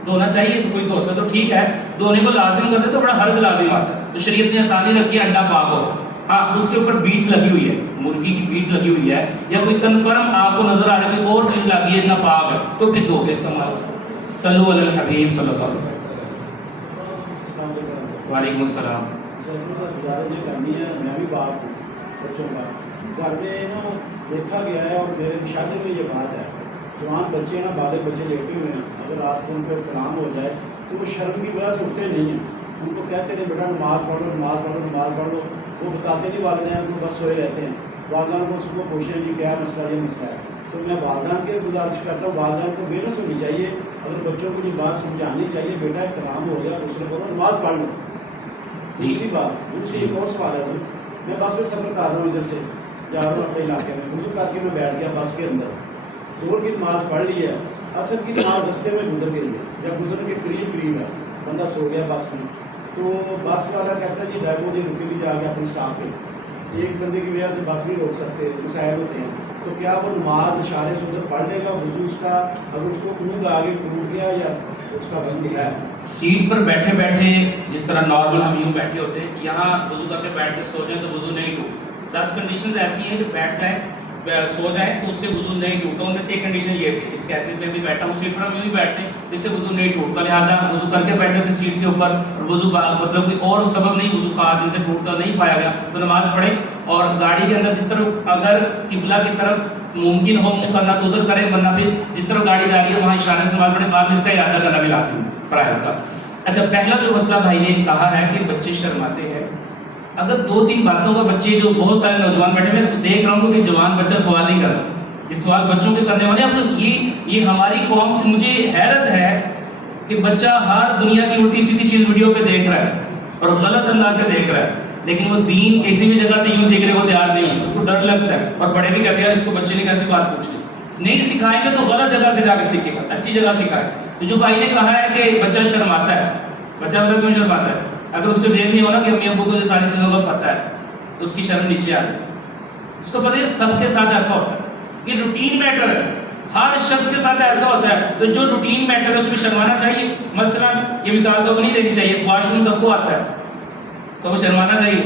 دھونا چاہیے تو کوئی دھوتا تو ٹھیک ہے، دھونے کو لازم کرتے تو بڑا حرج لازم آتا ہے، تو شریعت نے آسانی رکھی ہے، انڈا پاک ہوتا ہے۔ ہاں اس کے اوپر بیٹ لگی ہوئی ہے، مرغی کی بیٹ لگی ہوئی ہے، یا کوئی کنفرم آپ کو نظر آ رہا ہے کوئی اور چیز لگی ہے ناپاک ہے تو پھر دھو کے استعمال کرو۔ صلو علی الحبیب صلی اللہ علیہ وسلم۔ وعلیکم السلام۔ میں بھی باپ ہوں بچوں کا، گھر میں نا دیکھا گیا ہے اور میرے مشاہدے میں یہ بات ہے، جوان بچے نا بالغ بچے لیٹے ہوئے ہیں، اگر رات کو ان پہ کلام ہو جائے تو وہ شرم کی وجہ سے اٹھتے نہیں ہیں، ان کو کہتے ہیں بیٹا نماز پڑھ لو، نماز پڑھ لو، نماز پڑھ لو، وہ بتاتے نہیں والدین، ان کو بس سوئے رہتے ہیں، والدین کو اس کو پوچھیں جی کیا مسئلہ، یہ مسئلہ ہے، تو میں والدین کی گزارش کرتا ہوں، والدین کو محنت ہونی چاہیے، اگر بچوں کو یہ بات سمجھانی چاہیے بیٹا احترام ہو گیا دوسرے کو نماز پڑھ لو۔ دوسری بات، ان سے ایک اور سوال ہے، میں بس میں سفر کر رہا ہوں، ادھر سے جا رہا ہوں اپنے علاقے میں، وضو کر کے میں بیٹھ گیا بس کے اندر، زور کی نماز پڑھ لی ہے، عصر کی نماز رستے میں گزر گئی ہے، جب گزرنے کے قریب ہے، بندہ سو گیا بس میں، تو بس والا کہتا ہے جی ڈرائیور نہیں رکے بھی جا کے اپنے اسٹاپ پہ، ایک بندے کی وجہ سے بس نہیں روک سکتے، مسائل ہوتے ہیں، تو کیا وہ نماز اشارے سے ادھر پڑھ لے گا، وضو اس کا اگر اس کو اونگ آگے ٹوٹ گیا یا اس کا بند ہے؟ سیٹ پر بیٹھے بیٹھے جس طرح نارمل ہم یوں بیٹھے ہوتے ہیں، یہاں وضو کر کے بیٹھ کے سو جائیں تو وضو نہیں ٹوٹتا۔ 10 کنڈیشنز ایسی ہیں جو بیٹھ جائیں سو جائیں تو اس سے وضو نہیں ٹوٹتا، ان میں سے ایک کنڈیشن یہ ہے، اس کیفے میں بھی بیٹھا ہوں سیٹ پر ہم یوں ہی بیٹھتے ہیں تو اس سے وضو نہیں ٹوٹتا، لہٰذا وضو کر کے بیٹھے تھے سیٹ کے اوپر، وضو مطلب کوئی اور سبب نہیں، وضو خاص جن سے ٹوٹتا نہیں پایا گیا تو نماز پڑھے، اور گاڑی کے اندر جس طرح اگر قبلہ کی طرف ممکن ہو منہ کرنا تو ادھر کرے، ورنہ پھر جس طرح گاڑی جا رہی ہے وہاں اشارے سے نماز پڑھے، بعد میں اس کا ارادہ کرنا بھی لازم ہے فرائض کا۔ اچھا، پہلا جو مسئلہ بھائی نے کہا ہے کہ بچے شرماتے ہیں، اگر 2-3 باتوں کا بچے جو بہت سارے نوجوان بیٹھے، میں دیکھ رہا ہوں کہ جوان بچہ سوال نہیں کر رہا، یہ سوال بچوں کے کرنے والے ہیں۔ اب یہ ہماری قوم، مجھے حیرت ہے کہ بچہ ہر دنیا کی الٹی سیدھی چیز ویڈیو پہ دیکھ رہا ہے اور غلط انداز سے دیکھ رہا ہے، لیکن وہ دین کسی بھی جگہ سے یوں سیکھنے کو تیار نہیں ہے، اس کو ڈر لگتا ہے، اور بڑے بھی کہتے ہیں اس کو بچے نے کیسی بات پوچھ لی، نہیں سکھائیں گے تو غلط جگہ سے جا کے سیکھے گا، اچھی جگہ سکھائے۔ تو جو بھائی نے کہا ہے کہ بچہ شرماتا ہے، بچہ مطلب کیوں شرماتا ہے؟ اگر اس کو ذہن نہیں ہونا کہ امی ابو کو ساری چیزوں کا پتہ ہے تو اس کی شرم نیچے آ جائے، اس کو پتہ ہے سب کے ساتھ ایسا ہوتا ہے، یہ روٹین میٹر ہے، ہر شخص کے ساتھ ایسا ہوتا ہے، تو جو روٹین میٹر ہے اس میں شرمانا چاہیے۔ مثلا یہ مثال تو نہیں دینی چاہیے، واش روم سب کو آتا ہے تو وہ شرمانا چاہیے،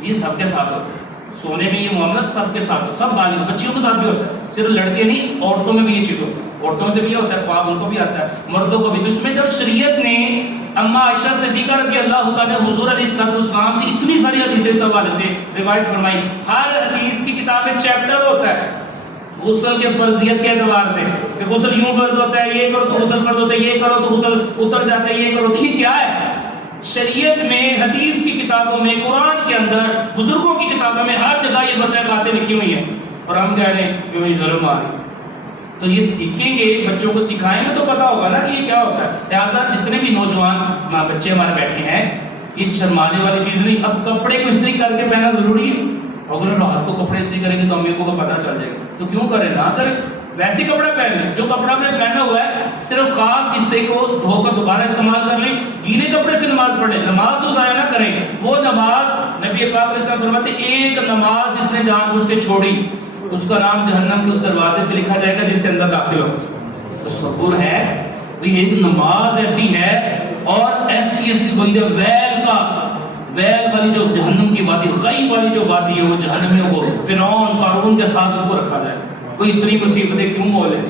یہ سب کے ساتھ ہوتا ہے، سونے میں یہ معاملہ سب کے ساتھ ہوتا ہے، سب بالغ بچیوں کے ساتھ بھی ہوتا ہے، صرف لڑکے نہیں، عورتوں میں بھی یہ چیز ہوتی ہے، عورتوں سے بھی یہ ہوتا ہے، خواب ان کو بھی آتا ہے، مردوں کو بھی۔ تو اس میں جب شریعت نے اما عائشہ صدیقہ رضی اللہ تعالیٰ نے حضور علیہ السلام سے اتنی ساری حدیثیں اس حوالے سے روایت فرمائی، ہر حدیث کی کتاب میں چیپٹر ہوتا ہے غسل کے فرضیت کے اعتبار سے، کہ غسل یوں فرض ہوتا ہے، یہ کرو تو غسل فرض ہوتا ہے، یہ کرو تو غسل اتر جاتا ہے، یہ کرو تو یہ کیا ہے؟ شریعت میں، حدیث کی کتابوں میں، قرآن کے اندر، بزرگوں کی کتابوں میں ہر جگہ یہ باتیں لکھی ہوئی ہیں، اور ہم کہہ رہے ہیں کہ مجھے ظلم آ رہی ہے۔ تو یہ سیکھیں گے، بچوں کو سکھائیں گے تو پتا ہوگا نا کہ یہ کیا ہوتا ہے۔ لہٰذا جتنے بھی نوجوان ماں بچے ہمارے بیٹھے ہیں، یہ شرمانے والی چیز نہیں۔ اب کپڑے کو استری کر کے پہننا ضروری ہے، اگر رات کو کپڑے استری کریں گے تو امی کو پتہ چل جائے گا، تو کیوں کرے نہ کرے، ویسے کپڑا پہن لیں، جو کپڑا آپ نے پہنا ہوا ہے صرف خاص حصے کو دھو کر دوبارہ استعمال کر لیں، گیلے کپڑے سے نماز پڑھیں، نماز تو ضائع نہ کریں۔ وہ نماز نبی پاک علیہ السلام فرماتے ہیں ایک نماز جس نے جان بوجھ کے چھوڑی اس کا نام جہنم کے اس دروازے پہ لکھا جائے گا جس سے اندر داخل ہو۔ تصور ہے وہ ایک نماز ایسی ہے اور ایسی ویل والی جو جہنم کی وادی، غی والی جو وادی ہے وہ جہنم میں، وہ فرعون قارون کے ساتھ اس کو رکھا جائے۔ کوئی اتنی مصیبتیں کیوں مول ہے؟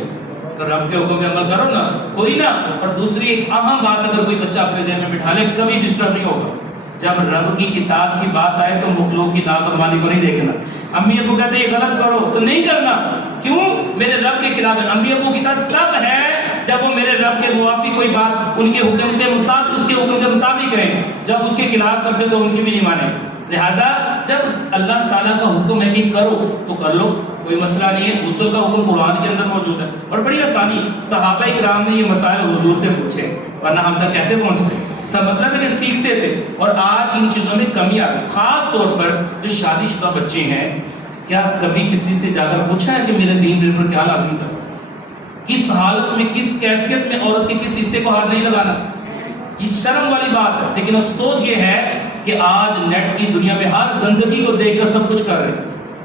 تو رب کے حکم پہ عمل کرو نا، کوئی نہ۔ اور دوسری ایک اہم بات اگر کوئی بچہ اپنے ذہن میں بٹھا لے، کبھی ڈسٹرب نہیں ہوگا۔ جب رب کی اطاعت کی بات آئے تو مخلوق کی نافرمانی کو نہیں دیکھنا۔ امی ابو کہتے ہیں یہ غلط کرو تو نہیں کرنا، کیوں؟ میرے رب کے خلاف ہے۔ امی ابو کی اطاعت تب ہے جب وہ میرے رب کے موافق کوئی بات ان کے حکم کے مطابق، اس کے حکم کے مطابق کریں۔ جب اس کے خلاف کرتے تو ان کی بھی نہیں مانیں۔ لہذا جب اللہ تعالیٰ کا حکم ہے کہ کرو تو کر لو، کوئی مسئلہ نہیں ہے۔ غسل کا حکم قرآن کے اندر موجود ہے اور بڑی آسانی، صحابہ کرام نے یہ مسائل حضور سے پوچھے ورنہ ہم تک کیسے پہنچتے؟ سب مطلب ہے کہ سیکھتے تھے، اور آج ان چیزوں میں کمی آ گئی۔ خاص طور پر جو شادی شدہ بچے ہیں، کیا کبھی کسی سے جا کر پوچھا ہے کہ میرے دین پر کیا لازم تھا؟ کس حالت میں، کس کیفیت میں عورت کے کس حصے کو ہاتھ نہیں لگانا؟ یہ شرم والی بات ہے۔ لیکن افسوس یہ ہے کہ آج نیٹ کی دنیا میں ہر گندگی کو دیکھ کر سب کچھ کر رہے ہیں،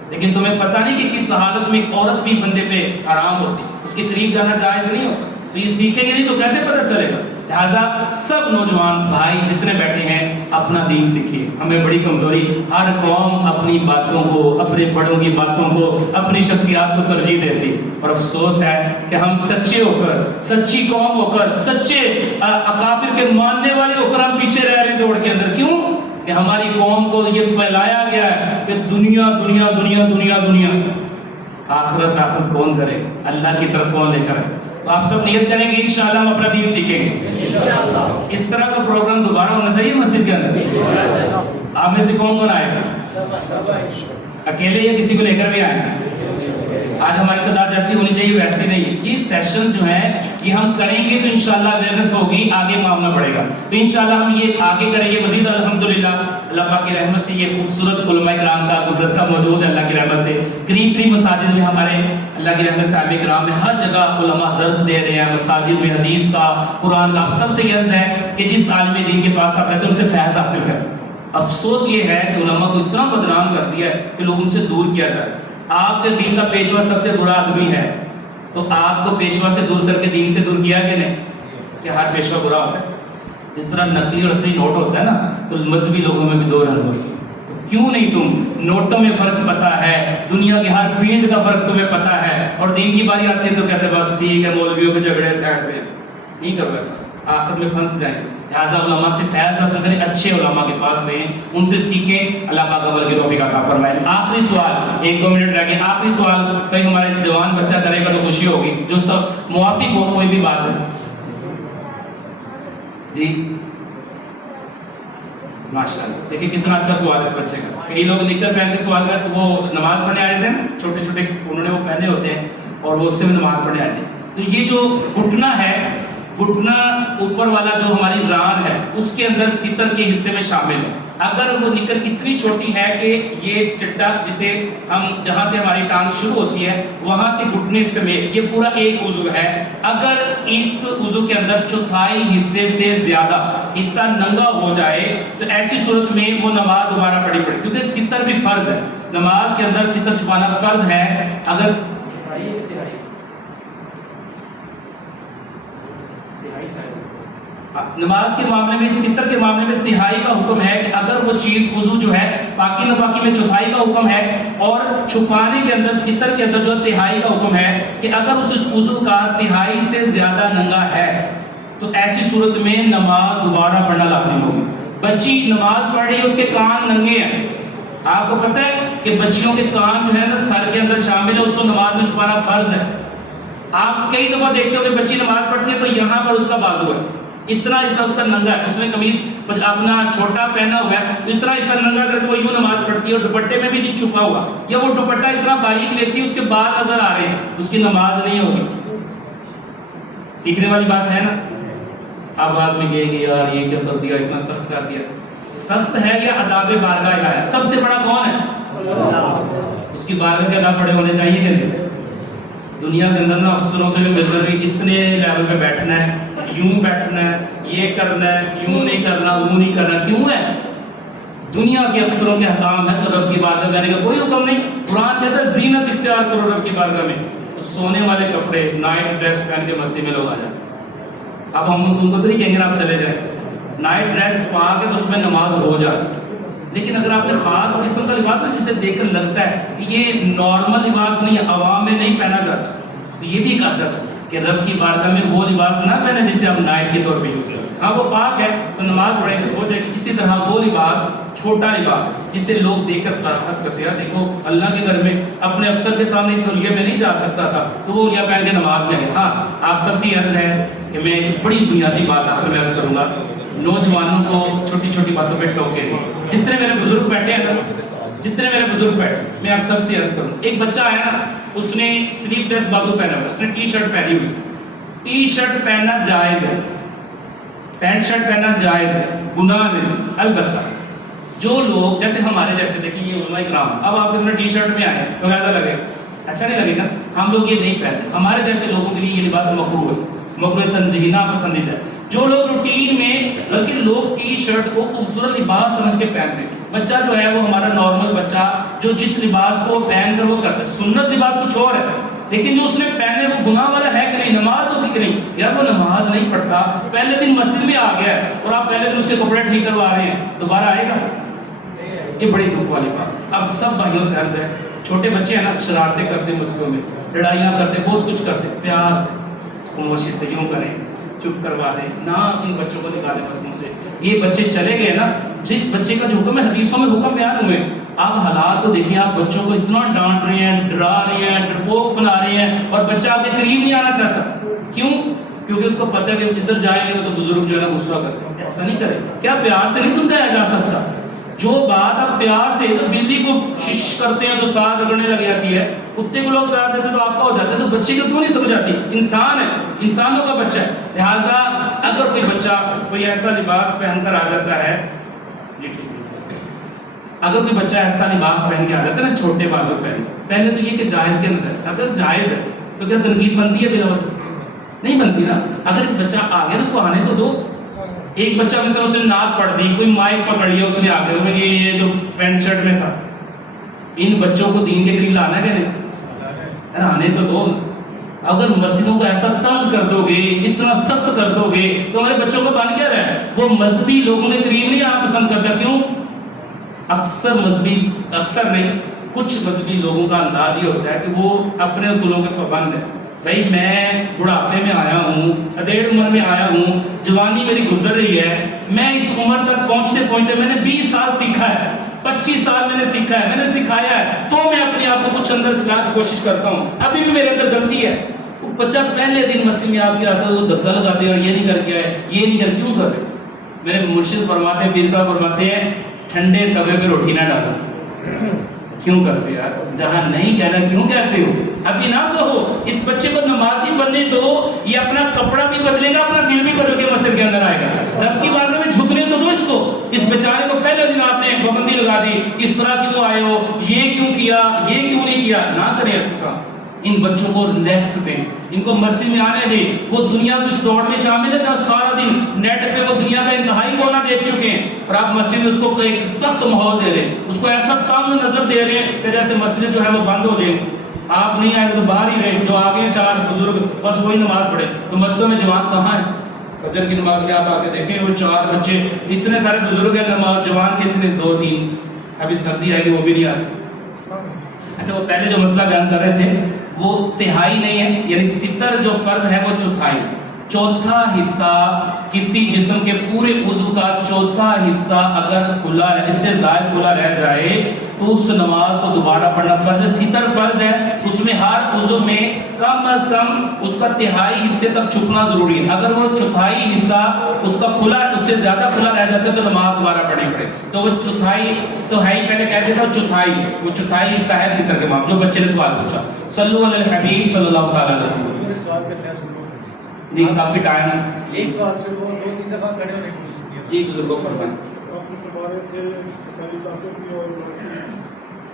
لیکن تمہیں پتہ نہیں کہ کس حالت میں ایک عورت بھی بندے پہ حرام ہوتی، اس کے قریب جانا جائز نہیں ہو۔ تو یہ سیکھیں گے نہیں تو کیسے پتہ چلے گا؟ لہذا سب نوجوان بھائی جتنے بیٹھے ہیں اپنا دین سیکھیے۔ ہمیں بڑی کمزوری، ہر قوم اپنی باتوں کو، اپنے بڑوں کی باتوں کو، اپنی شخصیات کو ترجیح دیتی، اور افسوس ہے کہ ہم سچے ہو کر، سچی قوم ہو کر، سچے اکابر کے ماننے والے ہو کر ہم پیچھے رہ رہے دوڑ کے اندر۔ کیوں؟ کہ ہماری قوم کو یہ پھیلایا گیا ہے کہ دنیا دنیا دنیا دنیا دنیا، آخرت آخرت کون کرے؟ اللہ کی طرف کون لے کر؟ تو آپ سب نیت کریں گے انشاءاللہ ہم اپنا دین سیکھیں گے۔ اس طرح کا پروگرام دوبارہ ہونا چاہیے مسجد کے اندر۔ آپ میں سے کون کون آئے گا؟ اکیلے یا کسی کو لے کر بھی آئے؟ آج ہماری تعداد جیسی ہونی چاہیے ویسے نہیں۔ یہ سیشن جو ہے یہ ہم کریں گے تو انشاءاللہ اویئرنیس ہوگی، آگے معاملہ بڑھے گا۔ تو انشاءاللہ ہم یہ آگے کریں گے مزید۔ الحمدللہ اللہ پاک کی رحمت سے یہ خوبصورت علماء کرام کا گلدستہ موجود ہے اللہ کی رحمت سے۔ قریب قریب مساجد میں ہمارے اللہ کی رحمت سے علماء کرام میں ہر جگہ علماء درس دے رہے ہیں، مساجد میں حدیث کا، قرآن کا۔ آپ سب سے عرض ہے کہ جس عالم دین کے پاس آپ رہتے ہیں ان سے فیض حاصل کریں۔ افسوس یہ ہے کہ علماء کو اتنا بدنام کر دیا ہے کہ لوگ ان سے دور کیا جائے۔ آپ کے دین کا پیشوا سب سے برا آدمی ہے، تو آپ کو پیشوا سے دور کر کے دین سے دور کیا کہ نہیں؟ کہ ہر پیشوا برا ہوتا ہے؟ اس طرح نقلی اور اصلی نوٹ ہوتا ہے نا، تو مذہبی لوگوں میں بھی دو رنگ ہوتے ہیں۔ کیوں نہیں تم نوٹوں میں فرق پتا ہے، دنیا کے ہر فیلڈ کا فرق تمہیں پتا ہے، اور دین کی باری آتی ہے تو کہتے بس ٹھیک ہے مولویوں کے جھگڑے سائڈ پہ، نہیں کرو ایسا، آخر میں پھنس جائیں گے۔ لہٰذا علماء سے فیض حاصل کریں، اچھے علماء کے پاس رہیں، ان سے سیکھیں، اللہ پاک عمل کی توفیق عطا فرمائے۔ آخری سوال، 1-2 منٹ رہ گئے، آخری سوال کہیں ہمارے جوان بچہ کرے گا تو خوشی ہوگی، جو سب موافق ہو کوئی بھی بات ہے جی۔ ماشاءاللہ، دیکھیں کتنا اچھا سوال ہے اس بچے کا۔ کئی لوگ نکر پہن کے سوال کر، وہ نماز پڑھنے آئے تھے نا، چھوٹے چھوٹے انہوں نے وہ پہنے ہوتے ہیں اور وہ اس سے بھی نماز پڑھنے آئے تھے۔ تو یہ جو گھٹنا ہے، گھٹنا اوپر والا جو ہماری ران ہے اس کے اندر ستر کے حصے میں شامل ہے۔ اگر وہ نکر اتنی چھوٹی ہے کہ یہ چڈا جسے ہم جہاں سے ہماری ٹانگ شروع ہوتی ہے وہاں سے گھٹنے سمیت یہ پورا ایک عضو ہے، اگر اس عضو کے اندر چوتھائی حصے سے زیادہ حصہ ننگا ہو جائے تو ایسی صورت میں وہ نماز دوبارہ پڑھی پڑے، کیونکہ ستر بھی فرض ہے، نماز کے اندر ستر چھپانا فرض ہے۔ اگر نماز کے معاملے میں، ستر کے معاملے میں تہائی کا حکم ہے کہ اگر وہ چیز وضو جو ہے پاکی ناپاکی میں چوتھائی کا حکم ہے، اور چھپانے کے اندر ستر کے اندر جو تہائی کا حکم ہے کہ اگر اس وضو کا تہائی سے زیادہ ننگا ہے تو ایسی صورت میں نماز دوبارہ پڑھنا لازم ہوگی۔ بچی نماز پڑھ رہی ہے، اس کے کان ننگے ہیں، آپ کو پتہ ہے کہ بچیوں کے کان جو ہے نا سر کے اندر شامل ہے، اس کو نماز میں چھپانا فرض ہے۔ آپ کئی دفعہ دیکھتے ہو کہ بچی نماز پڑھتی ہے تو یہاں پر اس کا بازو ہے، اتنا حصہ اس کا ننگا ہے، اس نے قمیض اپنا چھوٹا پہنا ہوا ہے، اتنا حصہ ننگا کر کے وہ یوں نماز پڑھتی ہے، اور دوپٹے میں بھی چھپا ہوا، یا وہ دوپٹہ اتنا باریک لیتی ہے اس کے بال نظر آ رہے ہیں، اس کی نماز نہیں ہوگی۔ سیکھنے والی بات ہے نا۔ آپ بعد میں کہیں گے یار یہ کیا کر دیا، اتنا سخت کر دیا۔ سخت ہے یا آداب بارگاہ ہے؟ سب سے بڑا کون ہے؟ اس کی بارگاہ کے آداب بڑے ہونے چاہیے کہ نہیں؟ دنیا کے اندر نا افسروں سے بھی ملتا ہے کہ اتنے لیول پہ بیٹھنا ہے، یوں بیٹھنا ہے، یہ کرنا ہے، یوں نہیں کرنا، وہ نہیں کرنا. کیوں ہے؟ دنیا کے افسروں کے حکام ہے تو رب کی بارگاہ میں کا کوئی حکم نہیں. قرآن کہتا ہے زینت اختیار کرو رب کی بارگاہ میں. تو سونے والے کپڑے نائٹ ڈریس پہن کے مسجد میں لوگ آ جاتے ہیں. اب ہم ان کو تو نہیں کہیں گے آپ چلے جائیں، نائٹ ڈریس پا کے تو اس میں نماز ہو جائے. لیکن اگر آپ نے خاص قسم کا لباس ہے جسے دیکھ کر لگتا ہے کہ یہ نارمل لباس نہیں ہے، عوام میں نہیں پہنا جاتا، تو یہ بھی ایک عادت ہے کہ رب کی بارگاہ میں وہ لباس نہ پہنے جسے ہم نائٹ کے طور پہ یوز کریں. ہاں وہ پاک ہے تو نماز پڑھیں گے سوچیں کہ اسی طرح وہ لباس چھوٹا لباس جسے لوگ دیکھ کر فراخت کرتے ہیں. دیکھو اللہ کے گھر میں اپنے افسر کے سامنے اس لیے میں نہیں جا سکتا تھا تو وہ یہ پہن کے نماز میں گئے. ہاں آپ سب سے عرض ہے کہ میں ایک بڑی بنیادی بات آخر میں عرض کروں گا، نوجوانوں کو چھوٹی چھوٹی باتوں پہ ٹوکے نہیں. جتنے میرے بزرگ بیٹھے ہیں نا، جتنے میرے بزرگ بیٹھے، میں آپ سب سے عرض کروں، ایک بچہ آیا نا، اس نے سلیو لیس بازو پہنا ہوا، اس نے ٹی شرٹ پہنی ہوئی. ٹی شرٹ پہننا جائز ہے، پینٹ شرٹ پہننا جائز ہے، گناہ نہیں. البتہ جو لوگ جیسے ہمارے جیسے دیکھیں یہ علماء کرام، اب آپ اپنے ٹی شرٹ میں آئے تو ایسا لگے اچھا نہیں لگے گا. ہم لوگ یہ نہیں پہنتے. ہمارے جیسے لوگوں کے لیے یہ لباس مکروہ ہے، مکروہ تنزیہی ناپسندیدہ ہے. جو لوگ روٹین میں، بلکہ لوگ ٹی شرٹ کو خوبصورت لباس سمجھ کے پہنتے ہیں. بچہ جو ہے وہ ہمارا نارمل بچہ جو جس لباس کو پہن کر وہ کرتا ہے، سنت لباس کچھ اور ہے، لیکن جو اس نے پہنے وہ گناہ والا ہے کہ نہیں، نماز ہوگی کہ نہیں. یار وہ نماز نہیں پڑھتا، پہلے دن مسجد میں آ گیا ہے اور آپ پہلے دن اس کے کپڑے ٹھیک کروا رہے ہیں، دوبارہ آئے گا؟ یہ بڑی دکھ والی بات. اب سب بھائیوں سے عرض ہے، چھوٹے بچے ہیں نا، شرارتیں کرتے مسجدوں میں، لڑائیاں کرتے، بہت کچھ کرتے، پیار سے خاموشی سے یوں کریں، چپ کروا دیں نہ، ان بچوں کو نکالیں مسجدوں سے. یہ بچے چلے گئے نا، جس بچے کا جو حکم ہے حدیثوں میں حکم بیان ہوئے، آپ حالات تو دیکھیں، آپ بچوں کو اتنا ڈانٹ رہے ہیں، ڈرا رہے ہیں، ڈرپوک بنا رہے ہیں اور بچہ آپ کے قریب نہیں آنا چاہتا. کیوں؟ کیونکہ اس کو پتہ ہے کہ جدھر جائیں گے تو بزرگ جو ہے نا غصہ کرتے ہیں. ایسا نہیں کرے. کیا پیار سے نہیں سمجھایا جا سکتا؟ جو بات آپ پیار سے، بلی کو شش کرتے ہیں تو ساتھ رگڑنے لگ جاتی ہے، کتے کو لوگ پیار دیتے تو آپ کا ہو جاتا ہے، تو بچے کو کیوں نہیں سمجھ آتی؟ انسان ہے، انسانوں کا بچہ ہے. لہٰذا اگر کوئی بچہ کوئی ایسا لباس پہن کر آ جاتا ہے، اگر کوئی بچہ ایسا لباس پہن کے آ جاتا ہے نا، چھوٹے بازو پہلے تو یہ کہ جائز کے اندر، اگر جائز ہے تو کیا تنقید بنتی ہے؟ بلا وجہ نہیں بنتی نا. اگر ایک بچہ آ گیا اس کو آنے تو دو. ایک بچہ مثلا اس نے نعت پڑھ دی، کوئی مائک پکڑ لیا اس نے آگے، یہ جو پینٹ شرٹ میں تھا. ان بچوں کو دین کے قریب لانا کہ نہیں؟ آنے تو دو. اگر مسجدوں کو ایسا تنگ کر دو گے، اتنا سخت کر دو گے تو ہمارے بچوں کو بن کیا رہا ہے؟ وہ مذہبی لوگوں کے قریب نہیں آنا پسند کرتا. کیوں؟ اکثر نہیں، کچھ مذہبی لوگوں کا انداز یہ ہوتا ہے کہ وہ اپنے اصولوں کے پابند ہیں. بھائی میں بڑھاپے میں آیا ہوں، ادھیڑ عمر میں آیا ہوں، جوانی میری گزر رہی ہے، میں اس عمر تک پہنچتے پہنچتے میں نے 20 سال سیکھا ہے، 25 سال میں نے سیکھا ہے، میں نے سکھایا ہے، تو میں اپنے آپ کو کچھ اندر اصلاح کی کوشش کرتا ہوں. ابھی بھی میرے اندر غلطی ہے. وہ بچہ پہلے دن مسجد میں آپ کے آتا ہے، وہ دھکا لگاتے ہیں اور یہ نہیں کر کے آئے، یہ نہیں کر. کیوں کر رہے؟ میرے مرشد فرماتے ہیں، پیر صاحب فرماتے ہیں، ٹھنڈے توے پہ روٹی نہ ڈالو. کیوں کرتے یار؟ جہاں نہیں کہنا کیوں کہتے ہو؟ ابھی نہ کہو. اس بچے کو نمازی بننے دو، یہ اپنا کپڑا بھی بدلے گا، اپنا دل بھی بدل کے مسجد کے اندر آئے گا. رب کی بارگاہ میں جھکنے تو دو اس کو. اس بیچارے کو پہلے دن آپ نے پابندی لگا دی، اس طرح کیوں آئے ہو، یہ کیوں کیا، یہ کیوں نہیں کیا. نہ کریں ایسا کام. ان بچوں کو ریلیکس دیں، ان کو مسجد میں آنے دیں. وہ دنیا کو اس دوڑ میں شامل ہے جہاں سارا دن نیٹ پہ وہ دنیا کا انتہائی کونا دیکھ چکے ہیں، اور آپ مسجد میں اس کو ایک سخت ماحول دے رہے ہیں، اس کو ایسا تنگ نظر دے رہے ہیں کہ جیسے مسجد جو ہے وہ بند ہو جائے. آپ نہیں آئے تو باہر ہی رہے. جو آگے 4 بزرگ بس وہی نماز پڑھے. تو مسجدوں میں جوان کہاں ہے؟ فجر کی نماز میں آپ آ کے دیکھیں، وہ 4 بچے، اتنے سارے بزرگ ہیں، نماز جوان کے اتنے 2-3. ابھی سردی آئے گی وہ بھی نہیں آتی. اچھا وہ پہلے جو مسئلہ بیان کر رہے تھے وہ تہائی نہیں ہے، یعنی ستر جو فرض ہے وہ چوتھائی. چوتھا حصہ کسی جسم کے پورے عضو کا چوتھا حصہ اگر کھلا ہے، اس سے زائد کھلا رہ جائے تو اس نماز کو دوبارہ پڑھنا فرض ہے. ستر فرض ہے، اس میں ہر عضو میں کم از کم اس کا تہائی حصے تک چھپنا ضروری ہے. اگر وہ چوتھائی حصہ اس کا کھلا، اس سے زیادہ کھلا رہ جاتا ہے تو نماز دوبارہ پڑھنی پڑے. تو وہ چوتھائی تو ہے ہی، پہلے کہتے تھے چوتھائی، وہ چوتھائی حصہ ہے ستر کے معاملے. جو بچے نے سوال پوچھا، صلو علی الحبیب صلی اللہ تعالی علیہ وسلم. جی کافی ٹائم. ایک سوال سے وہ 2-3 دفعہ کھڑے ہونے کی کوشش کی. جی بزرگوں فرمائیں. آپ نے فرما رہے تھے سرکاری طاقت بھی، اور